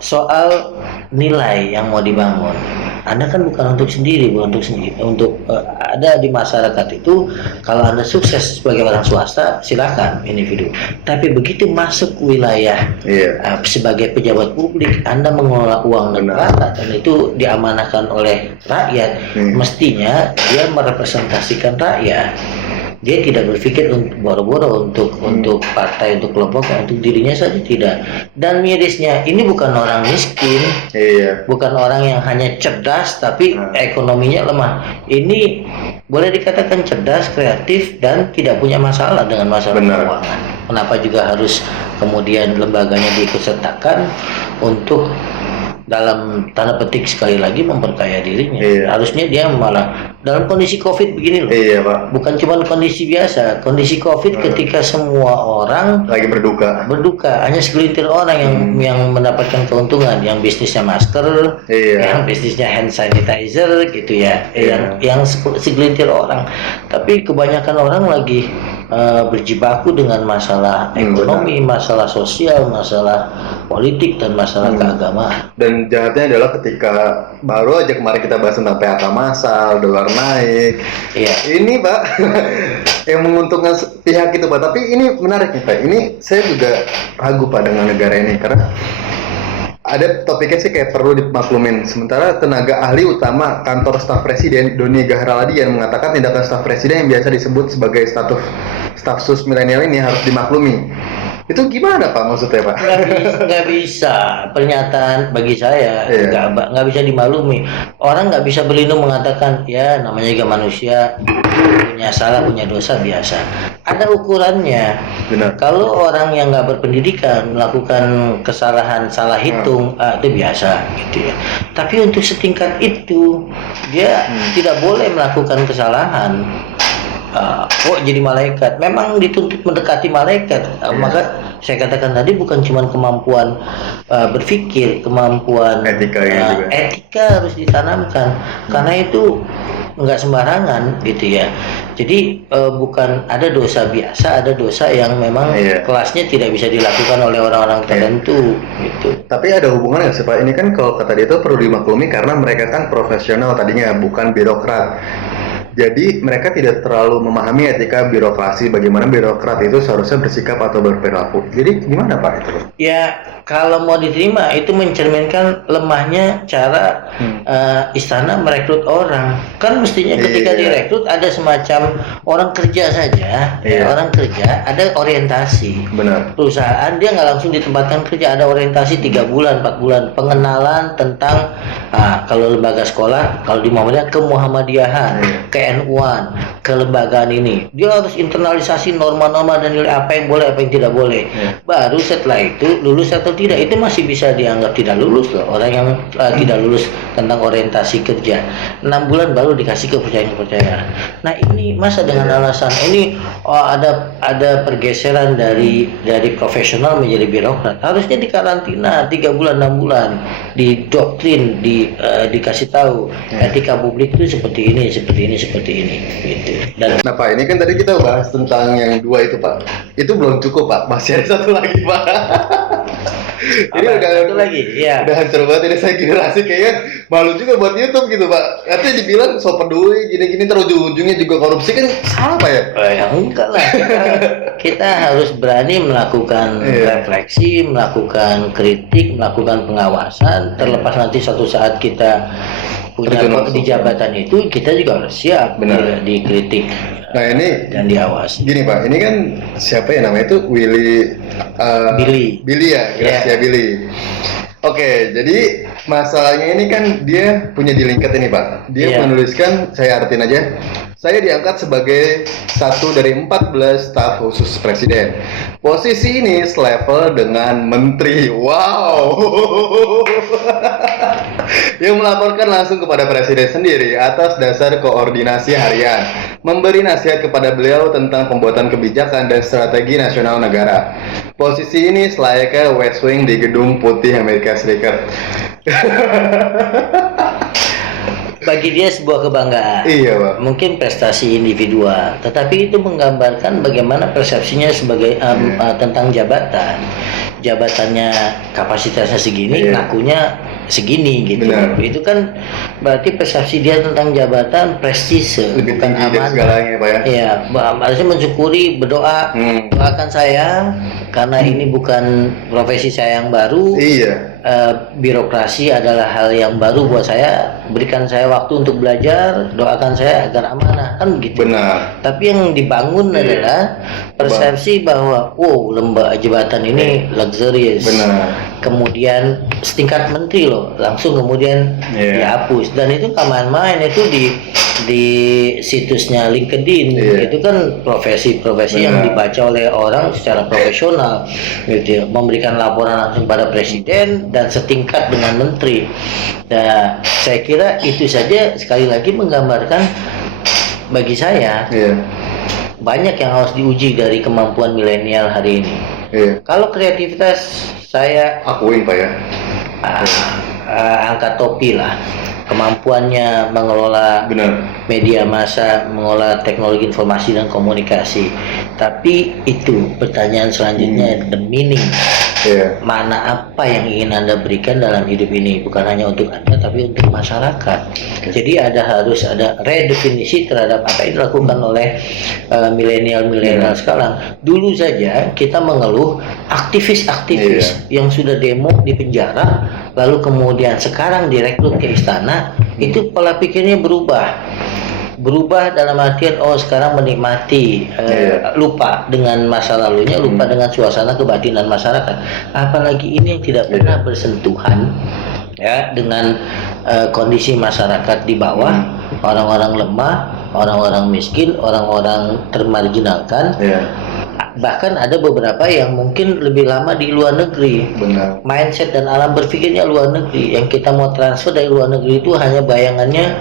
soal nilai yang mau dibangun. Anda kan bukan untuk sendiri, untuk ada di masyarakat itu. Kalau Anda sukses sebagai orang swasta, silakan individu. Tapi begitu masuk wilayah Iya. sebagai pejabat publik, Anda mengelola uang Benar. negara dan itu diamanahkan oleh rakyat, mestinya dia merepresentasikan rakyat. Dia tidak berpikir untuk boro-boro untuk partai, untuk kelompok, untuk dirinya saja tidak. Dan mirisnya, ini bukan orang miskin, Iya. bukan orang yang hanya cerdas tapi ekonominya lemah. Ini boleh dikatakan cerdas, kreatif, dan tidak punya masalah dengan masalah Benar. keuangan. Kenapa juga harus kemudian lembaganya diikutsertakan untuk dalam tanda petik sekali lagi memperkaya dirinya? Iya. Harusnya dia malah dalam kondisi COVID begini loh. Iya Pak. Bukan cuma kondisi biasa, kondisi COVID ketika semua orang Lagi berduka. hanya segelintir orang yang mendapatkan keuntungan, yang bisnisnya masker, Iya. yang bisnisnya hand sanitizer gitu ya, Iya. yang segelintir orang. Tapi kebanyakan orang lagi berjibaku dengan masalah ekonomi, masalah sosial, masalah politik, dan masalah keagamaan. Dan jahatnya adalah ketika baru aja kemarin kita bahas tentang PHK massal, dolar naik. Iya. Ini Pak, yang menguntungkan pihak itu Pak. Tapi ini menarik nih Pak. Ini saya juga ragu Pak dengan negara ini, karena ada topiknya sih kayak perlu dimaklumin. Sementara tenaga ahli utama kantor staf presiden Doni Gahral-Adian mengatakan tindakan staf presiden yang biasa disebut sebagai staf sus milenial ini harus dimaklumi. Itu gimana Pak maksudnya Pak? Nggak bisa, pernyataan bagi saya Iya. nggak bisa dimaklumi. Orang nggak bisa berlindung mengatakan ya namanya juga manusia, punya salah, punya dosa, biasa. Ada ukurannya. Benar. Kalau orang yang nggak berpendidikan melakukan kesalahan, salah hitung, itu biasa gitu ya. Tapi untuk setingkat itu dia tidak boleh melakukan kesalahan. Kok jadi malaikat? Memang dituntut mendekati malaikat. Maka saya katakan tadi bukan cuma kemampuan berpikir, kemampuan Etika juga. etika harus ditanamkan. Karena itu nggak sembarangan gitu ya. Jadi bukan ada dosa biasa, ada dosa yang memang kelasnya tidak bisa dilakukan oleh orang-orang tertentu gitu. Tapi ada hubungan nggak sih Pak? Ini kan kalau kata dia itu perlu dimaklumi karena mereka kan profesional tadinya, bukan birokrat. Jadi mereka tidak terlalu memahami etika birokrasi, bagaimana birokrat itu seharusnya bersikap atau berperilaku. Jadi gimana Pak itu? Ya kalau mau diterima itu mencerminkan lemahnya cara istana merekrut orang. Kan mestinya ketika direkrut ada semacam orang kerja saja, orang kerja ada orientasi. Benar. Perusahaan dia nggak langsung ditempatkan kerja, ada orientasi 3 bulan, 4 bulan pengenalan tentang kalau lembaga sekolah, kalau di Muhammadiyah ke Muhammadiyah, ke NU-an, kelembagaan ini dia harus internalisasi norma-norma dan nilai apa yang boleh, apa yang tidak boleh. Baru setelah itu lulus atau tidak itu masih bisa dianggap tidak lulus loh. Orang yang tidak lulus tentang orientasi kerja 6 bulan baru dikasih kepercayaan. Nah ini masa dengan alasan ini ada pergeseran dari profesional menjadi birokrat, harusnya dikarantina 3 bulan 6 bulan, didoktrin, dikasih tahu etika publik itu seperti ini gitu. Dan nah Pak, ini kan tadi kita bahas tentang yang 2 itu Pak. Itu belum cukup Pak, masih ada satu lagi Pak. Ini satu lagi, ya. Udah hancur banget ini saya generasi, kayaknya malu juga buat YouTube gitu Pak. Katanya dibilang so peduli gini-gini, terus ujung-ujungnya juga korupsi, kan salah Pak ya? Ya enggak lah, kita harus berani melakukan refleksi, melakukan kritik, melakukan pengawasan. Terlepas nanti suatu saat kita punya di jabatan itu, kita juga harus siap dikritik. Nah ini dan diawasi. Gini Pak, ini kan siapa ya namanya itu Billy ya, Gracia Billy. Oke, jadi masalahnya ini kan dia punya di LinkedIn ini Pak. Dia menuliskan, saya artiin aja. Saya diangkat sebagai satu dari 14 staf khusus presiden. Posisi ini selevel dengan menteri. Wow. Yang melaporkan langsung kepada presiden sendiri atas dasar koordinasi harian. Memberi nasihat kepada beliau tentang pembuatan kebijakan dan strategi nasional negara. Posisi ini selayaknya West Wing di Gedung Putih Amerika Serikat. Bagi dia sebuah kebanggaan. Iya Pak. Mungkin prestasi individual, tetapi itu menggambarkan bagaimana persepsinya sebagai tentang jabatan. Jabatannya kapasitasnya segini, ngakunya segini gitu. Benar. Itu kan berarti persepsi dia tentang jabatan prestise, lebih bukan tinggi dari segalanya Pak ya. Iya, harusnya mensyukuri, berdoa, doakan saya karena ini bukan profesi saya yang baru. Iya. Birokrasi adalah hal yang baru buat saya, berikan saya waktu untuk belajar, doakan saya agar amanah, kan begitu. Benar. Tapi yang dibangun adalah persepsi bahwa lembaga jabatan ini luxurious. Benar. Kemudian setingkat menteri loh, langsung kemudian dihapus, dan itu tak main-main, itu di situsnya LinkedIn. Itu kan profesi-profesi yang dibaca oleh orang secara profesional gitu ya, memberikan laporan langsung pada presiden dan setingkat dengan menteri. Nah, saya kira itu saja sekali lagi menggambarkan bagi saya banyak yang harus diuji dari kemampuan milenial hari ini. Kalau kreativitas saya akuin Pak ya, angkat topi lah. Kemampuannya mengelola media massa, mengelola teknologi informasi dan komunikasi. Tapi itu pertanyaan selanjutnya, the meaning. Mana apa yang ingin Anda berikan dalam hidup ini, bukan hanya untuk Anda tapi untuk masyarakat. Jadi harus ada redefinisi terhadap apa yang dilakukan oleh milenial sekarang. Dulu saja kita mengeluh aktivis yang sudah demo di penjara, lalu kemudian sekarang direkrut ke istana, itu pola pikirnya berubah dalam artian sekarang menikmati, lupa dengan masa lalunya, lupa dengan suasana kebatinan masyarakat. Apalagi ini yang tidak pernah bersentuhan dengan kondisi masyarakat di bawah, orang-orang lemah, orang-orang miskin, orang-orang termarginalkan. Bahkan ada beberapa yang mungkin lebih lama di luar negeri. Mindset dan alam berpikirnya luar negeri. Yang kita mau transfer dari luar negeri itu hanya bayangannya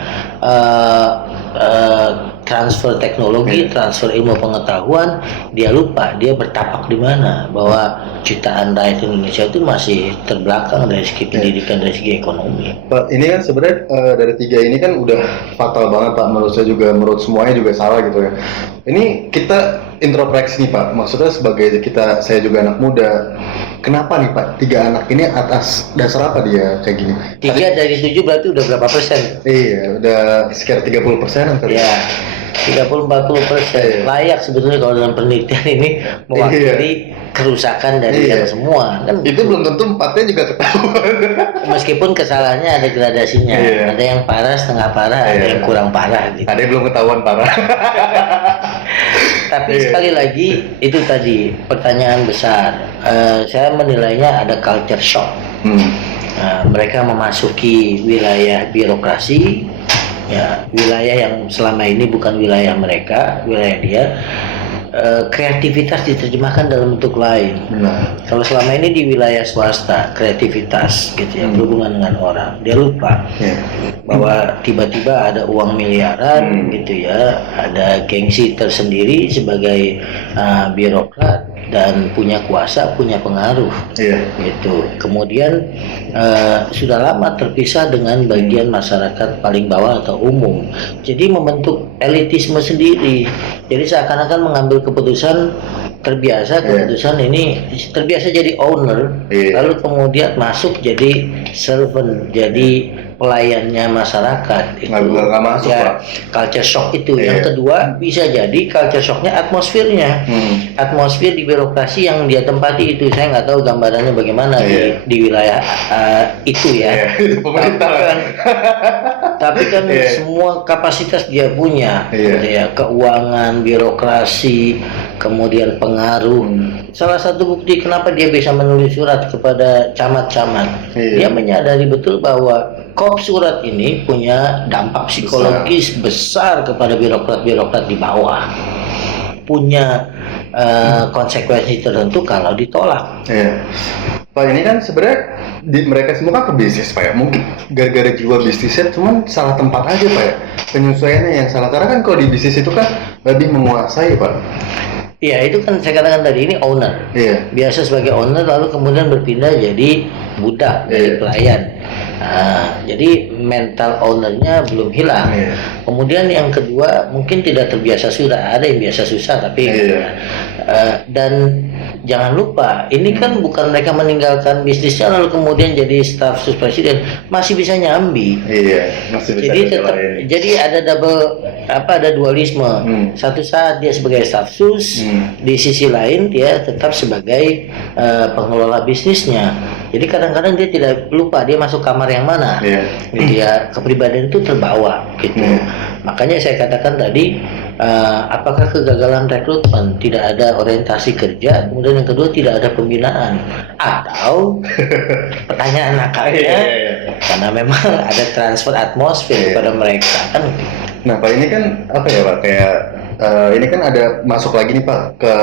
transfer teknologi, transfer ilmu pengetahuan, dia lupa dia bertapak di mana, bahwa jutaan rakyat Indonesia itu masih terbelakang dari segi pendidikan, dari segi ekonomi. Pak, ini kan sebenarnya dari tiga ini kan udah fatal banget Pak, menurut saya juga, menurut semuanya juga salah gitu ya. Ini kita introspeksi nih Pak, maksudnya sebagai saya juga anak muda, kenapa nih Pak tiga anak ini atas dasar apa dia kayak gini? 3 dari 7 berarti udah berapa persen? Iya, udah sekitar 30% kali. Ya, 30-40%. Layak sebetulnya kalau dalam penelitian ini mewakili kerusakan dari yang semua. Kan itu belum tentu 4-nya juga ketahuan. Meskipun kesalahannya ada gradasinya. Ada yang parah, setengah parah, ada yang kurang parah gitu. Ada yang belum ketahuan parah. Tapi sekali lagi itu tadi pertanyaan besar. Saya menilainya ada culture shock. Mereka memasuki wilayah birokrasi, ya, wilayah yang selama ini bukan wilayah mereka, wilayah dia. Kreativitas diterjemahkan dalam bentuk lain. Kalau selama ini di wilayah swasta, kreativitas gitu ya, berhubungan dengan orang, dia lupa bahwa tiba-tiba ada uang miliaran gitu ya, ada gengsi tersendiri sebagai birokrat dan punya kuasa, punya pengaruh gitu. Kemudian sudah lama terpisah dengan bagian masyarakat paling bawah atau umum, jadi membentuk elitisme sendiri. Jadi seakan-akan mengambil keputusan, keputusan ini terbiasa jadi owner, lalu kemudian masuk jadi servant, jadi pelayannya masyarakat. Itu nggak masuk, ya, Pak. Culture shock itu. Yang kedua bisa jadi culture shocknya atmosfernya. Atmosfer di birokrasi yang dia tempati itu, saya nggak tahu gambarannya bagaimana di wilayah itu ya. Tapi kan semua kapasitas dia punya, gitu ya, keuangan, birokrasi, kemudian pengaruh. Salah satu bukti kenapa dia bisa menulis surat kepada camat-camat, dia menyadari betul bahwa kop surat ini punya dampak psikologis besar kepada birokrat-birokrat di bawah, punya konsekuensi tertentu kalau ditolak. Pak, ini kan sebenarnya mereka semua kan ke bisnis Pak ya, mungkin gara-gara jiwa bisnisnya, cuman salah tempat aja Pak ya, penyesuaiannya yang salah. Karena kan kalau di bisnis itu kan lebih menguasai Pak. Iya, itu kan saya katakan tadi, ini owner. Biasa sebagai owner lalu kemudian berpindah jadi budak, dari pelayan. Jadi mental ownernya belum hilang. Kemudian yang kedua mungkin tidak terbiasa, sudah ada yang biasa susah tapi dan jangan lupa ini kan bukan mereka meninggalkan bisnisnya lalu kemudian jadi staf sus presiden, masih bisa nyambi. Masih bisa. Jadi tetap jadi ada ada dualisme. Satu saat dia sebagai staf sus, di sisi lain dia tetap sebagai pengelola bisnisnya. Jadi kadang-kadang dia tidak lupa dia masuk kamar yang mana. Dia kepribadian itu terbawa gitu. Makanya saya katakan tadi, apakah kegagalan rekrutmen, tidak ada orientasi kerja, kemudian yang kedua tidak ada pembinaan, atau pertanyaan nakalnya karena memang ada transfer atmosfer pada mereka kan. Nah Pak, ini kan apa ya Pak, kayak ini kan ada masuk lagi nih Pak ke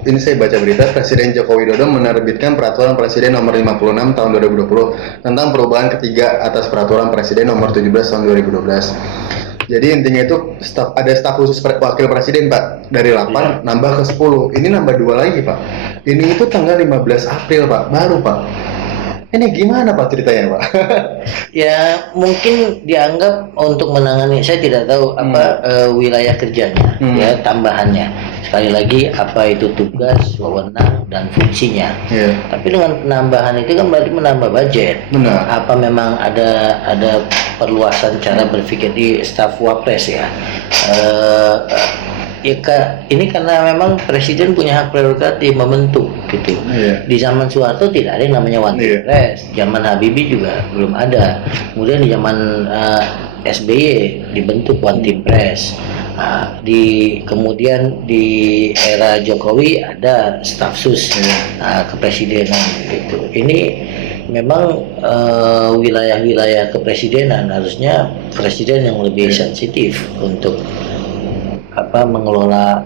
ini, saya baca berita Presiden Joko Widodo menerbitkan Peraturan Presiden Nomor 56 Tahun 2020 tentang perubahan ketiga atas Peraturan Presiden Nomor 17 Tahun 2012. Jadi intinya itu ada staf khusus wakil presiden Pak, dari 8 nambah ke 10. Ini nambah 2 lagi Pak. Ini itu tanggal 15 April Pak, baru Pak. Ini gimana Pak ceritanya Pak? Ya mungkin dianggap untuk menangani, saya tidak tahu apa wilayah kerjanya, ya tambahannya. Sekali lagi apa itu tugas, wewenang dan fungsinya. Tapi dengan penambahan itu kan berarti menambah budget. Apa memang ada perluasan cara berpikir di staf wapres ya? Ini karena memang presiden punya hak prerogatif membentuk gitu. Di zaman Soeharto tidak ada yang namanya one team press, zaman Habibie juga belum ada. Kemudian di zaman SBY dibentuk one team press. Kemudian di era Jokowi ada staf sus kepresidenan gitu. Ini memang wilayah-wilayah kepresidenan, harusnya presiden yang lebih sensitif untuk mengelola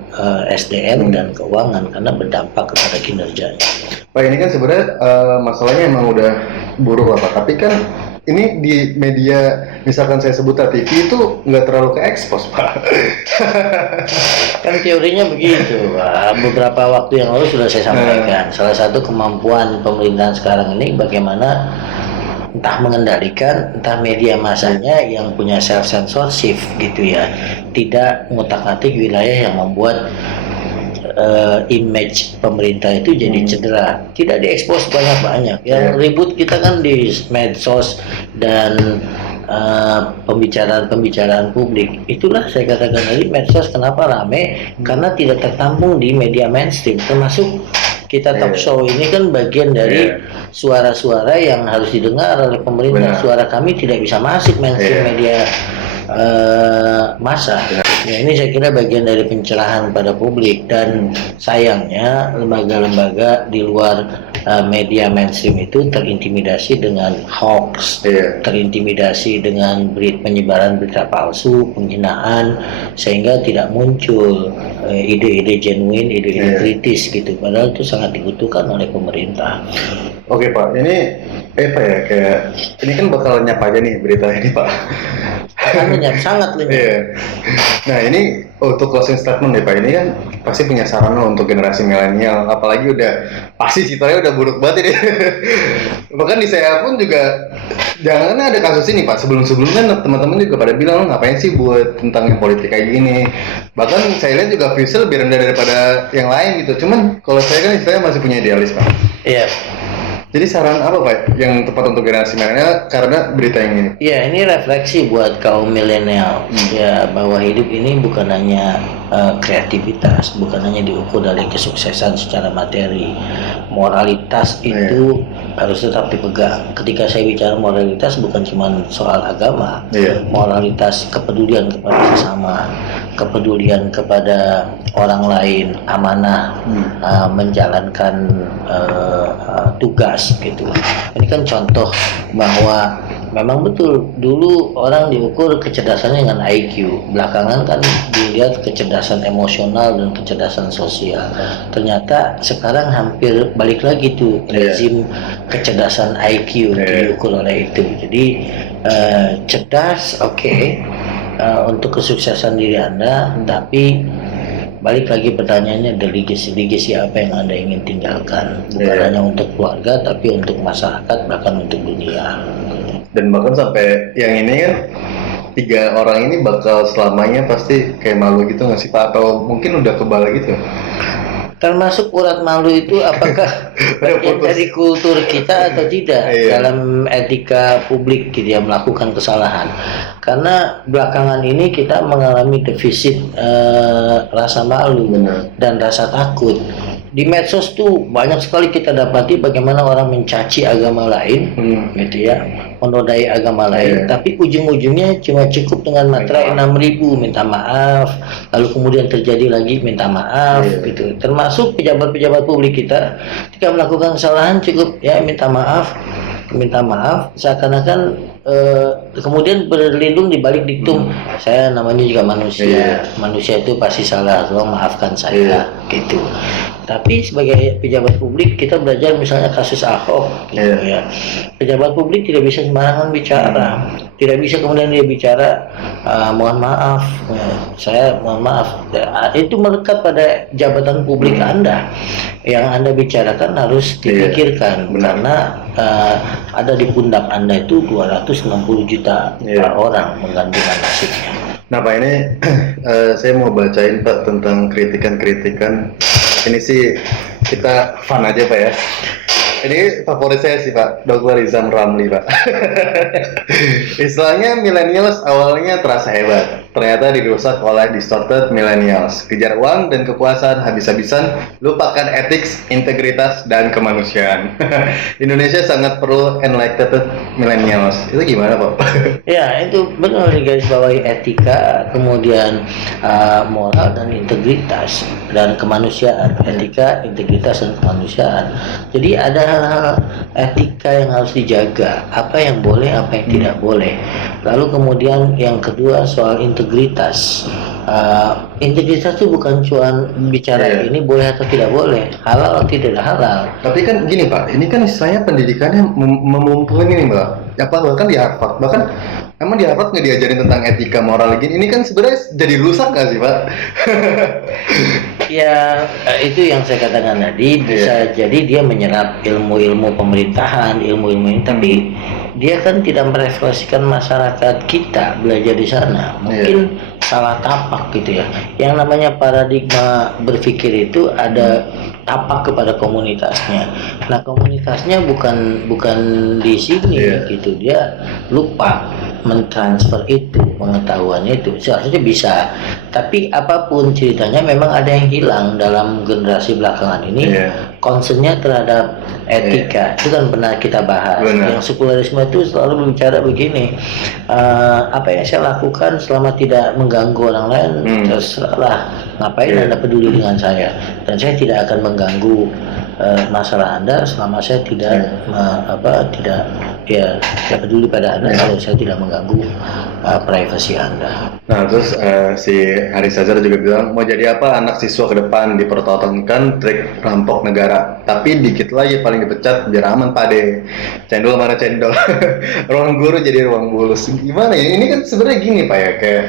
SDM dan keuangan karena berdampak kepada kinerjanya. Pak, ini kan sebenarnya masalahnya emang udah buruk lah Pak, tapi kan ini di media, misalkan saya sebut TV itu nggak terlalu ke expose, Pak. Kan teorinya begitu, Pak. Beberapa waktu yang lalu sudah saya sampaikan. Salah satu kemampuan pemerintahan sekarang ini bagaimana entah mengendalikan, entah media masanya yang punya self censorship gitu ya, tidak ngutak-ngatik wilayah yang membuat image pemerintah itu jadi cedera, tidak diekspos banyak-banyak. Yang ribut kita kan di medsos dan pembicaraan publik. Itulah saya katakan tadi, medsos kenapa rame, karena tidak tertampung di media mainstream, termasuk kita talk show ini kan bagian dari suara-suara yang harus didengar oleh pemerintah. Suara kami tidak bisa masuk mainstream media massa. Ya, ini saya kira bagian dari pencerahan pada publik, dan sayangnya lembaga-lembaga di luar media mainstream itu terintimidasi dengan hoax, terintimidasi dengan penyebaran berita palsu, penghinaan, sehingga tidak muncul ide-ide genuine, ide-ide kritis gitu. Padahal itu sangat dibutuhkan oleh pemerintah. Oke Pak, ini Pak ya, kayak ini kan bakal nyapa aja nih berita ini Pak. Akan lenyap, sangat lenyap. Nah ini untuk closing statement nih Pak, ini kan pasti punya saran loh untuk generasi milenial, apalagi udah pasti citranya udah buruk banget ini. Bahkan di saya pun juga, jangan ada kasus ini Pak, sebelum-sebelumnya teman-teman juga pada bilang, lo ngapain sih buat tentang politik kayak gini. Bahkan saya lihat juga viewsnya lebih rendah daripada yang lain gitu. Cuman kalau saya kan istilahnya masih punya idealis Pak. Iya. Jadi saran apa Pak yang tepat untuk generasi milenial karena berita yang ini? Ya, ini refleksi buat kaum milenial ya, bahwa hidup ini bukan hanya kreativitas, bukan hanya diukur dari kesuksesan secara materi. Moralitas itu harus tetap dipegang. Ketika saya bicara moralitas bukan cuma soal agama, moralitas kepedulian kepada sesama, kepedulian kepada orang lain, amanah, menjalankan tugas gitu. Ini kan contoh bahwa memang betul dulu orang diukur kecerdasannya dengan IQ, belakangan kan dilihat kecerdasan emosional dan kecerdasan sosial. Ternyata sekarang hampir balik lagi tuh rezim kecerdasan IQ diukur oleh itu. Jadi cerdas untuk kesuksesan diri Anda, tapi balik lagi pertanyaannya, legacy apa yang Anda ingin tinggalkan, bukan hanya untuk keluarga tapi untuk masyarakat, bahkan untuk dunia. Dan bahkan sampai yang ini kan 3 orang ini bakal selamanya pasti kayak malu gitu nggak sih Pak, atau mungkin udah kebal gitu? Termasuk urat malu itu apakah bagian dari kultur kita atau tidak dalam etika publik dia melakukan kesalahan. Karena belakangan ini kita mengalami defisit rasa malu dan rasa takut. Di medsos tuh banyak sekali kita dapati bagaimana orang mencaci agama lain, gitu ya, menodai agama lain, tapi ujung-ujungnya cuma cukup dengan materai 6.000 minta maaf, lalu kemudian terjadi lagi minta maaf, gitu. Termasuk pejabat-pejabat publik kita, ketika melakukan kesalahan cukup ya minta maaf, seakan-akan kemudian berlindung di balik diktum saya namanya juga manusia itu pasti salah, tolong maafkan saya, gitu. Tapi sebagai pejabat publik kita belajar misalnya kasus Ahok gitu ya. Pejabat publik tidak bisa sembarangan bicara. Tidak bisa kemudian dia bicara mohon maaf, saya mohon maaf. Itu melekat pada jabatan publik Anda. Yang Anda bicarakan harus dipikirkan karena ada di pundak Anda itu 260 juta orang menggantungkan nasibnya. Nah Pak, ini saya mau bacain Pak tentang kritikan-kritikan. Ini sih kita fun aja Pak ya. Ini favorit saya sih Pak, Dr. Rizam Ramli Pak. Istilahnya millennials awalnya terasa hebat, ternyata dirusak oleh distorted millennials. Kejar uang dan kekuasaan habis-habisan, lupakan etik, integritas, dan kemanusiaan. Indonesia sangat perlu enlightened millennials. Itu gimana Pak? Ya, itu benar guys, bawahi etika, kemudian moral dan integritas dan kemanusiaan. Etika, integritas, dan kemanusiaan. Jadi ada hal-hal etika yang harus dijaga, apa yang boleh, apa yang tidak boleh. Lalu kemudian yang kedua soal integritas. Integritas itu bukan cuma bicara Iya. ini boleh atau tidak boleh, halal atau tidak halal. Tapi kan gini Pak, ini kan saya pendidikannya memumpuni nih Mbak. Apa bahkan di Harvard, bahkan emang di Harvard nggak diajarin tentang etika moral gini. Ini kan sebenarnya jadi rusak nggak sih Pak? Ya, itu yang saya katakan tadi, bisa jadi dia menyerap ilmu-ilmu pemerintahan, ilmu-ilmu ini, tapi dia kan tidak merefleksikan masyarakat kita belajar di sana. Mungkin salah tapak gitu ya. Yang namanya paradigma berpikir itu ada tapak kepada komunitasnya. Nah, komunitasnya bukan di sini gitu. Dia lupa mentransfer itu, pengetahuannya itu seharusnya bisa, tapi apapun ceritanya memang ada yang hilang dalam generasi belakangan ini. Concernnya terhadap etika itu kan pernah kita bahas. Yang sekularisme itu selalu berbicara begini, apa yang saya lakukan selama tidak mengganggu orang lain terserahlah, ngapain Anda peduli dengan saya, dan saya tidak akan mengganggu masalah Anda selama saya tidak tidak peduli pada Anda kalau saya tidak mengganggu privasi Anda. Nah terus si Haris Azhar juga bilang mau jadi apa anak siswa ke depan dipertontonkan trik rampok negara, tapi dikit lagi paling dipecat biar aman pade. Cendol mana cendol. Ruang guru jadi ruang bulus. Gimana ya? Ini kan sebenarnya gini Pak ya, kayak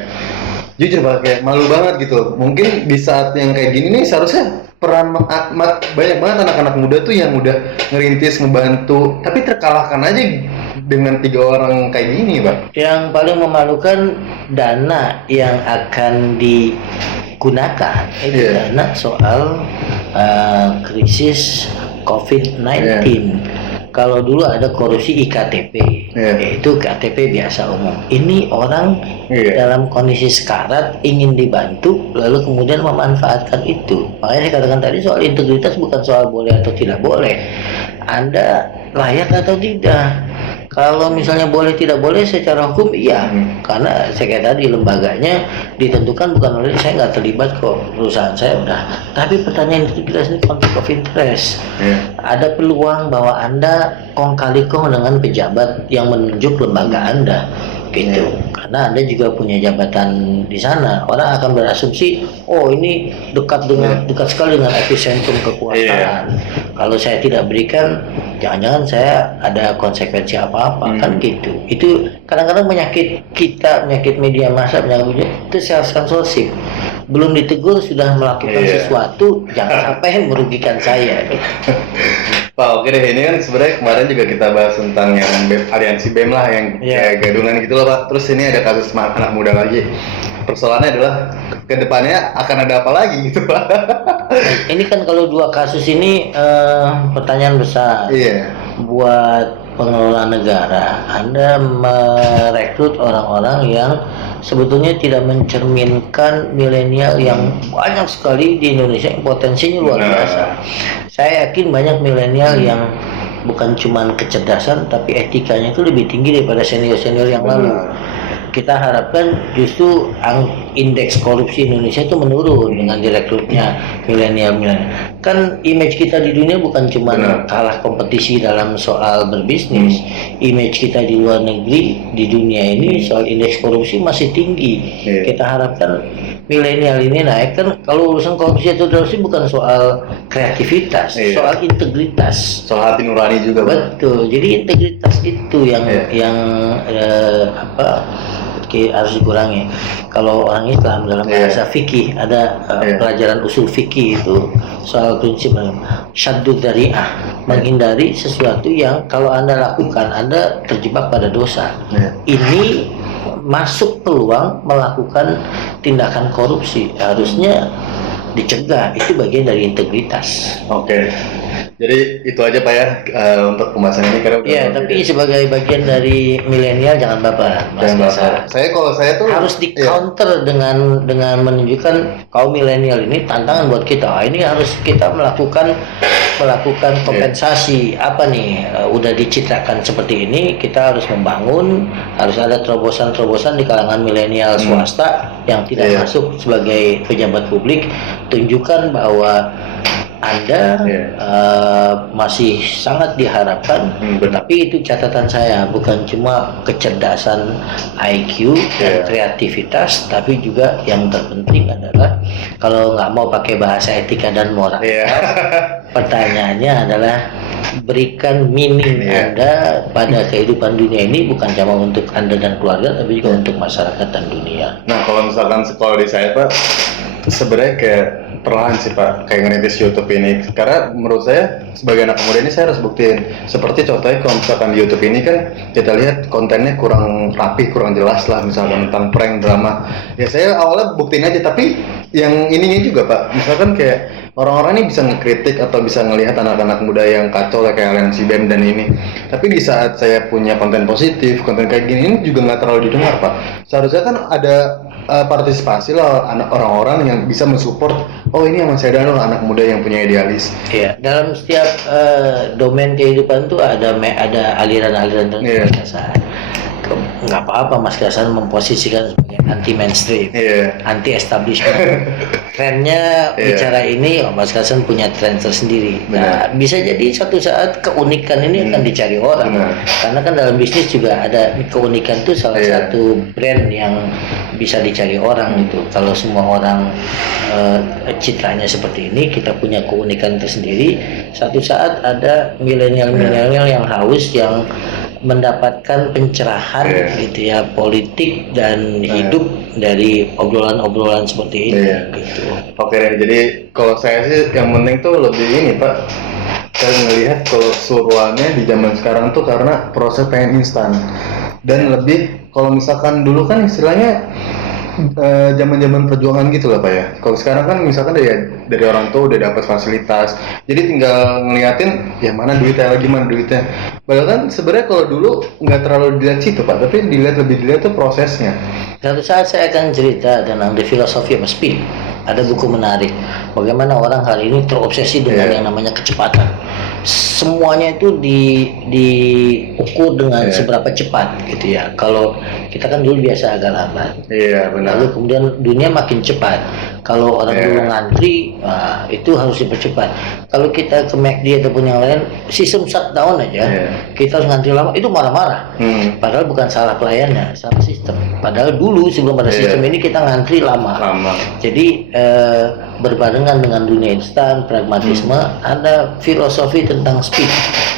jujur Pak, kayak malu banget gitu. Mungkin di saat yang kayak gini nih seharusnya peran banyak banget anak-anak muda tuh yang udah ngerintis, ngebantu, tapi terkalahkan aja dengan 3 orang kayak gini Pak. Yang paling memalukan dana yang akan digunakan itu dana soal krisis COVID-19. Kalau dulu ada korupsi iktp, yaitu KTP biasa umum. Ini orang dalam kondisi sekarat ingin dibantu, lalu kemudian memanfaatkan itu. Makanya saya katakan tadi soal integritas bukan soal boleh atau tidak boleh. Anda layak atau tidak. Kalau misalnya boleh tidak boleh secara hukum iya, karena saya kayak tadi lembaganya ditentukan bukan oleh saya, nggak terlibat kok, perusahaan saya udah. Tapi pertanyaan integritas ini konflik of interest. Ada peluang bahwa Anda kong kali kong dengan pejabat yang menunjuk lembaga Anda gitu, karena Anda juga punya jabatan di sana. Orang akan berasumsi, oh ini dekat sekali dengan epicentrum kekuasaan. Kalau saya tidak berikan, jangan-jangan saya ada konsekuensi apa-apa, kan gitu. Itu kadang-kadang menyakit kita, menyakit media massa, itu self censorship. Belum ditegur sudah melakukan sesuatu, jangan sampai merugikan saya. Pak, oke deh, ini kan sebenarnya kemarin juga kita bahas tentang yang aliansi BEM lah, yang kayak gadungan gitu loh Pak. Terus ini ada kasus anak muda lagi. Persoalannya adalah kedepannya akan ada apa lagi gitu Pak. Ini kan kalau 2 kasus ini pertanyaan besar buat pengelola negara. Anda merekrut orang-orang yang sebetulnya tidak mencerminkan milenial yang banyak sekali di Indonesia yang potensinya luar biasa. Saya yakin banyak milenial yang bukan cuma kecerdasan tapi etikanya itu lebih tinggi daripada senior-senior yang lalu. Kita harapkan justru indeks korupsi Indonesia itu menurun dengan direkrutnya milenial. Kan image kita di dunia bukan cuma kalah kompetisi dalam soal berbisnis. Image kita di luar negeri, di dunia ini soal indeks korupsi masih tinggi. Kita harapkan milenial ini naik. Kan kalau urusan korupsi atau korupsi bukan soal kreativitas, soal integritas, soal hati nurani juga. Betul. Jadi integritas itu yang harus dikurangi. Kalau orang Islam dalam bahasa fikih ada pelajaran usul fikih itu soal prinsip syaddud dzari'ah, menghindari sesuatu yang kalau Anda lakukan Anda terjebak pada dosa. Ini masuk peluang melakukan tindakan korupsi, harusnya dicegah. Itu bagian dari integritas. Jadi itu aja Pak ya untuk pembahasan ini karena tapi sebagai bagian dari milenial jangan baper, Mas. Kalau saya tuh harus di counter dengan menunjukkan kaum milenial ini tantangan buat kita. Ini harus kita melakukan kompensasi. Apa nih, udah dicitrakan seperti ini, kita harus membangun, harus ada terobosan-terobosan di kalangan milenial swasta yang tidak masuk sebagai pejabat publik. Tunjukkan bahwa Anda Iya. masih sangat diharapkan, Benar. tapi itu catatan saya, bukan cuma kecerdasan IQ dan Iya. kreativitas, tapi juga yang terpenting adalah kalau nggak mau pakai bahasa etika dan moral, Iya. pertanyaannya adalah berikan meaning Iya. Anda pada kehidupan dunia ini, bukan cuma untuk Anda dan keluarga, tapi juga Iya. untuk masyarakat dan dunia. Nah, kalau misalkan sekolah di saya, Pak, sebenarnya kayak perlahan sih, Pak, kayak ngerintis YouTube ini. Karena menurut saya sebagai anak muda ini saya harus buktiin. Seperti contohnya kalau misalkan di YouTube ini kan kita lihat kontennya kurang rapi, kurang jelas lah, misalkan tentang prank, drama. Ya saya awalnya buktiin aja, tapi yang ininya juga, Pak. Misalkan kayak orang-orang ini bisa ngekritik atau bisa ngelihat anak-anak muda yang kacau lah kayak Alan si Bem dan ini. Tapi di saat saya punya konten positif, konten kayak gini ini juga nggak terlalu didengar, Pak. Seharusnya kan ada partisipasi lah anak orang-orang yang bisa mensupport. Oh ini yang masih ada loh anak muda yang punya idealis. Iya, dalam setiap domain kehidupan tuh ada aliran-aliran dan Iya. kebiasaan. Nggak apa-apa Mas Gasan memposisikan sebagai anti mainstream, Iya. anti establishment. Trennya Iya. bicara ini, Mas Gasan punya tren tersendiri. Nah, Benar. bisa jadi satu saat keunikan ini akan dicari orang. Benar. Karena kan dalam bisnis juga ada keunikan tuh salah Iya. satu brand yang bisa dicari orang gitu. Kalau semua orang citranya seperti ini, kita punya keunikan tersendiri. Satu saat ada milenial-milenial yang haus, yang mendapatkan pencerahan Iya. gitu ya, politik dan hidup dari obrolan-obrolan seperti ini Iya. gitu. Oke deh, jadi kalau saya sih yang penting tuh lebih ini, Pak. Saya ngelihat kalau suruhannya di zaman sekarang tuh karena proses pengen instan. Dan lebih kalau misalkan dulu kan istilahnya zaman-zaman perjuangan gitu lah, Pak ya. Kalau sekarang kan misalkan dari orang tua udah dapat fasilitas, jadi tinggal ngeliatin ya mana duitnya lagi, mana duitnya. Padahal kan sebenarnya kalau dulu nggak terlalu dilihat situ, Pak, tapi dilihat tuh prosesnya. Satu saat saya akan cerita tentang The Philosophy of Speed. Ada buku menarik. Bagaimana orang hari ini terobsesi dengan Iya. yang namanya kecepatan. Semuanya itu diukur dengan Iya. seberapa cepat gitu ya. Kalau kita kan dulu biasa agak lambat. Iya benar. Lalu kemudian dunia makin cepat. Kalau orang Iya. dulu ngantri, wah, itu harus dipercepat. Kalau kita ke McD ataupun yang lain, sistem shutdown aja, Iya. kita harus ngantri lama, itu marah-marah. Padahal bukan salah pelayannya, salah sistem. Padahal dulu sebelum ada Iya. sistem ini kita ngantri lama. Jadi berbarengan dengan dunia instan, pragmatisme, ada filosofi tentang speed,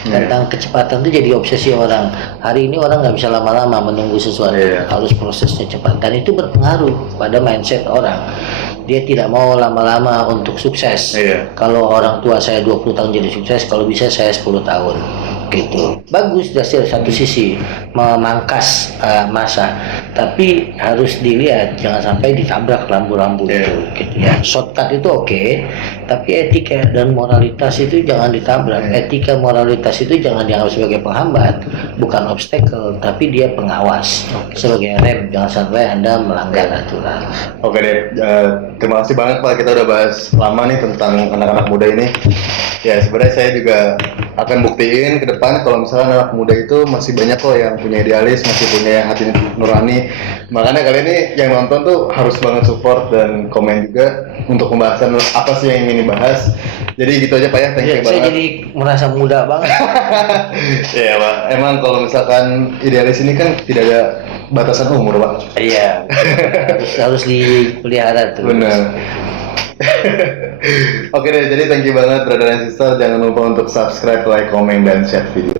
tentang kecepatan itu jadi obsesi orang. Hari ini orang nggak bisa lama-lama menunggu sesuatu, Iya. harus prosesnya cepat. Dan itu berpengaruh pada mindset orang. Dia tidak mau lama-lama untuk sukses. Iya. Kalau orang tua saya 20 tahun jadi sukses, kalau bisa saya 10 tahun. Gitu. Bagus dari satu sisi memangkas masa, tapi harus dilihat jangan sampai ditabrak lampu-lampu Iya. itu gitu ya. Shortcut itu oke, tapi etika dan moralitas itu jangan ditabrak. Iya. Etika moralitas itu jangan dianggap sebagai penghambat, bukan obstacle, tapi dia pengawas sebagai rem, jangan sampai Anda melanggar aturan. Oke deh, terima kasih banget Pak, kita udah bahas lama nih tentang anak-anak muda ini. Ya sebenarnya saya juga akan buktiin ke depan kalau misalnya anak muda itu masih banyak kok yang punya idealis, masih punya yang hati nurani. Makanya kali ini yang nonton tuh harus banget support dan komen juga untuk pembahasan apa sih yang ingin dibahas. Jadi gitu aja Pak ya, thank you Saya banget. jadi merasa muda banget. Iya Pak, emang kalau misalkan idealis ini kan tidak ada batasan umur Pak. Iya, harus dipelihara tuh. Benar. Oke deh, jadi thank you banget brother and sister. Jangan lupa untuk subscribe, like, komen, dan share video.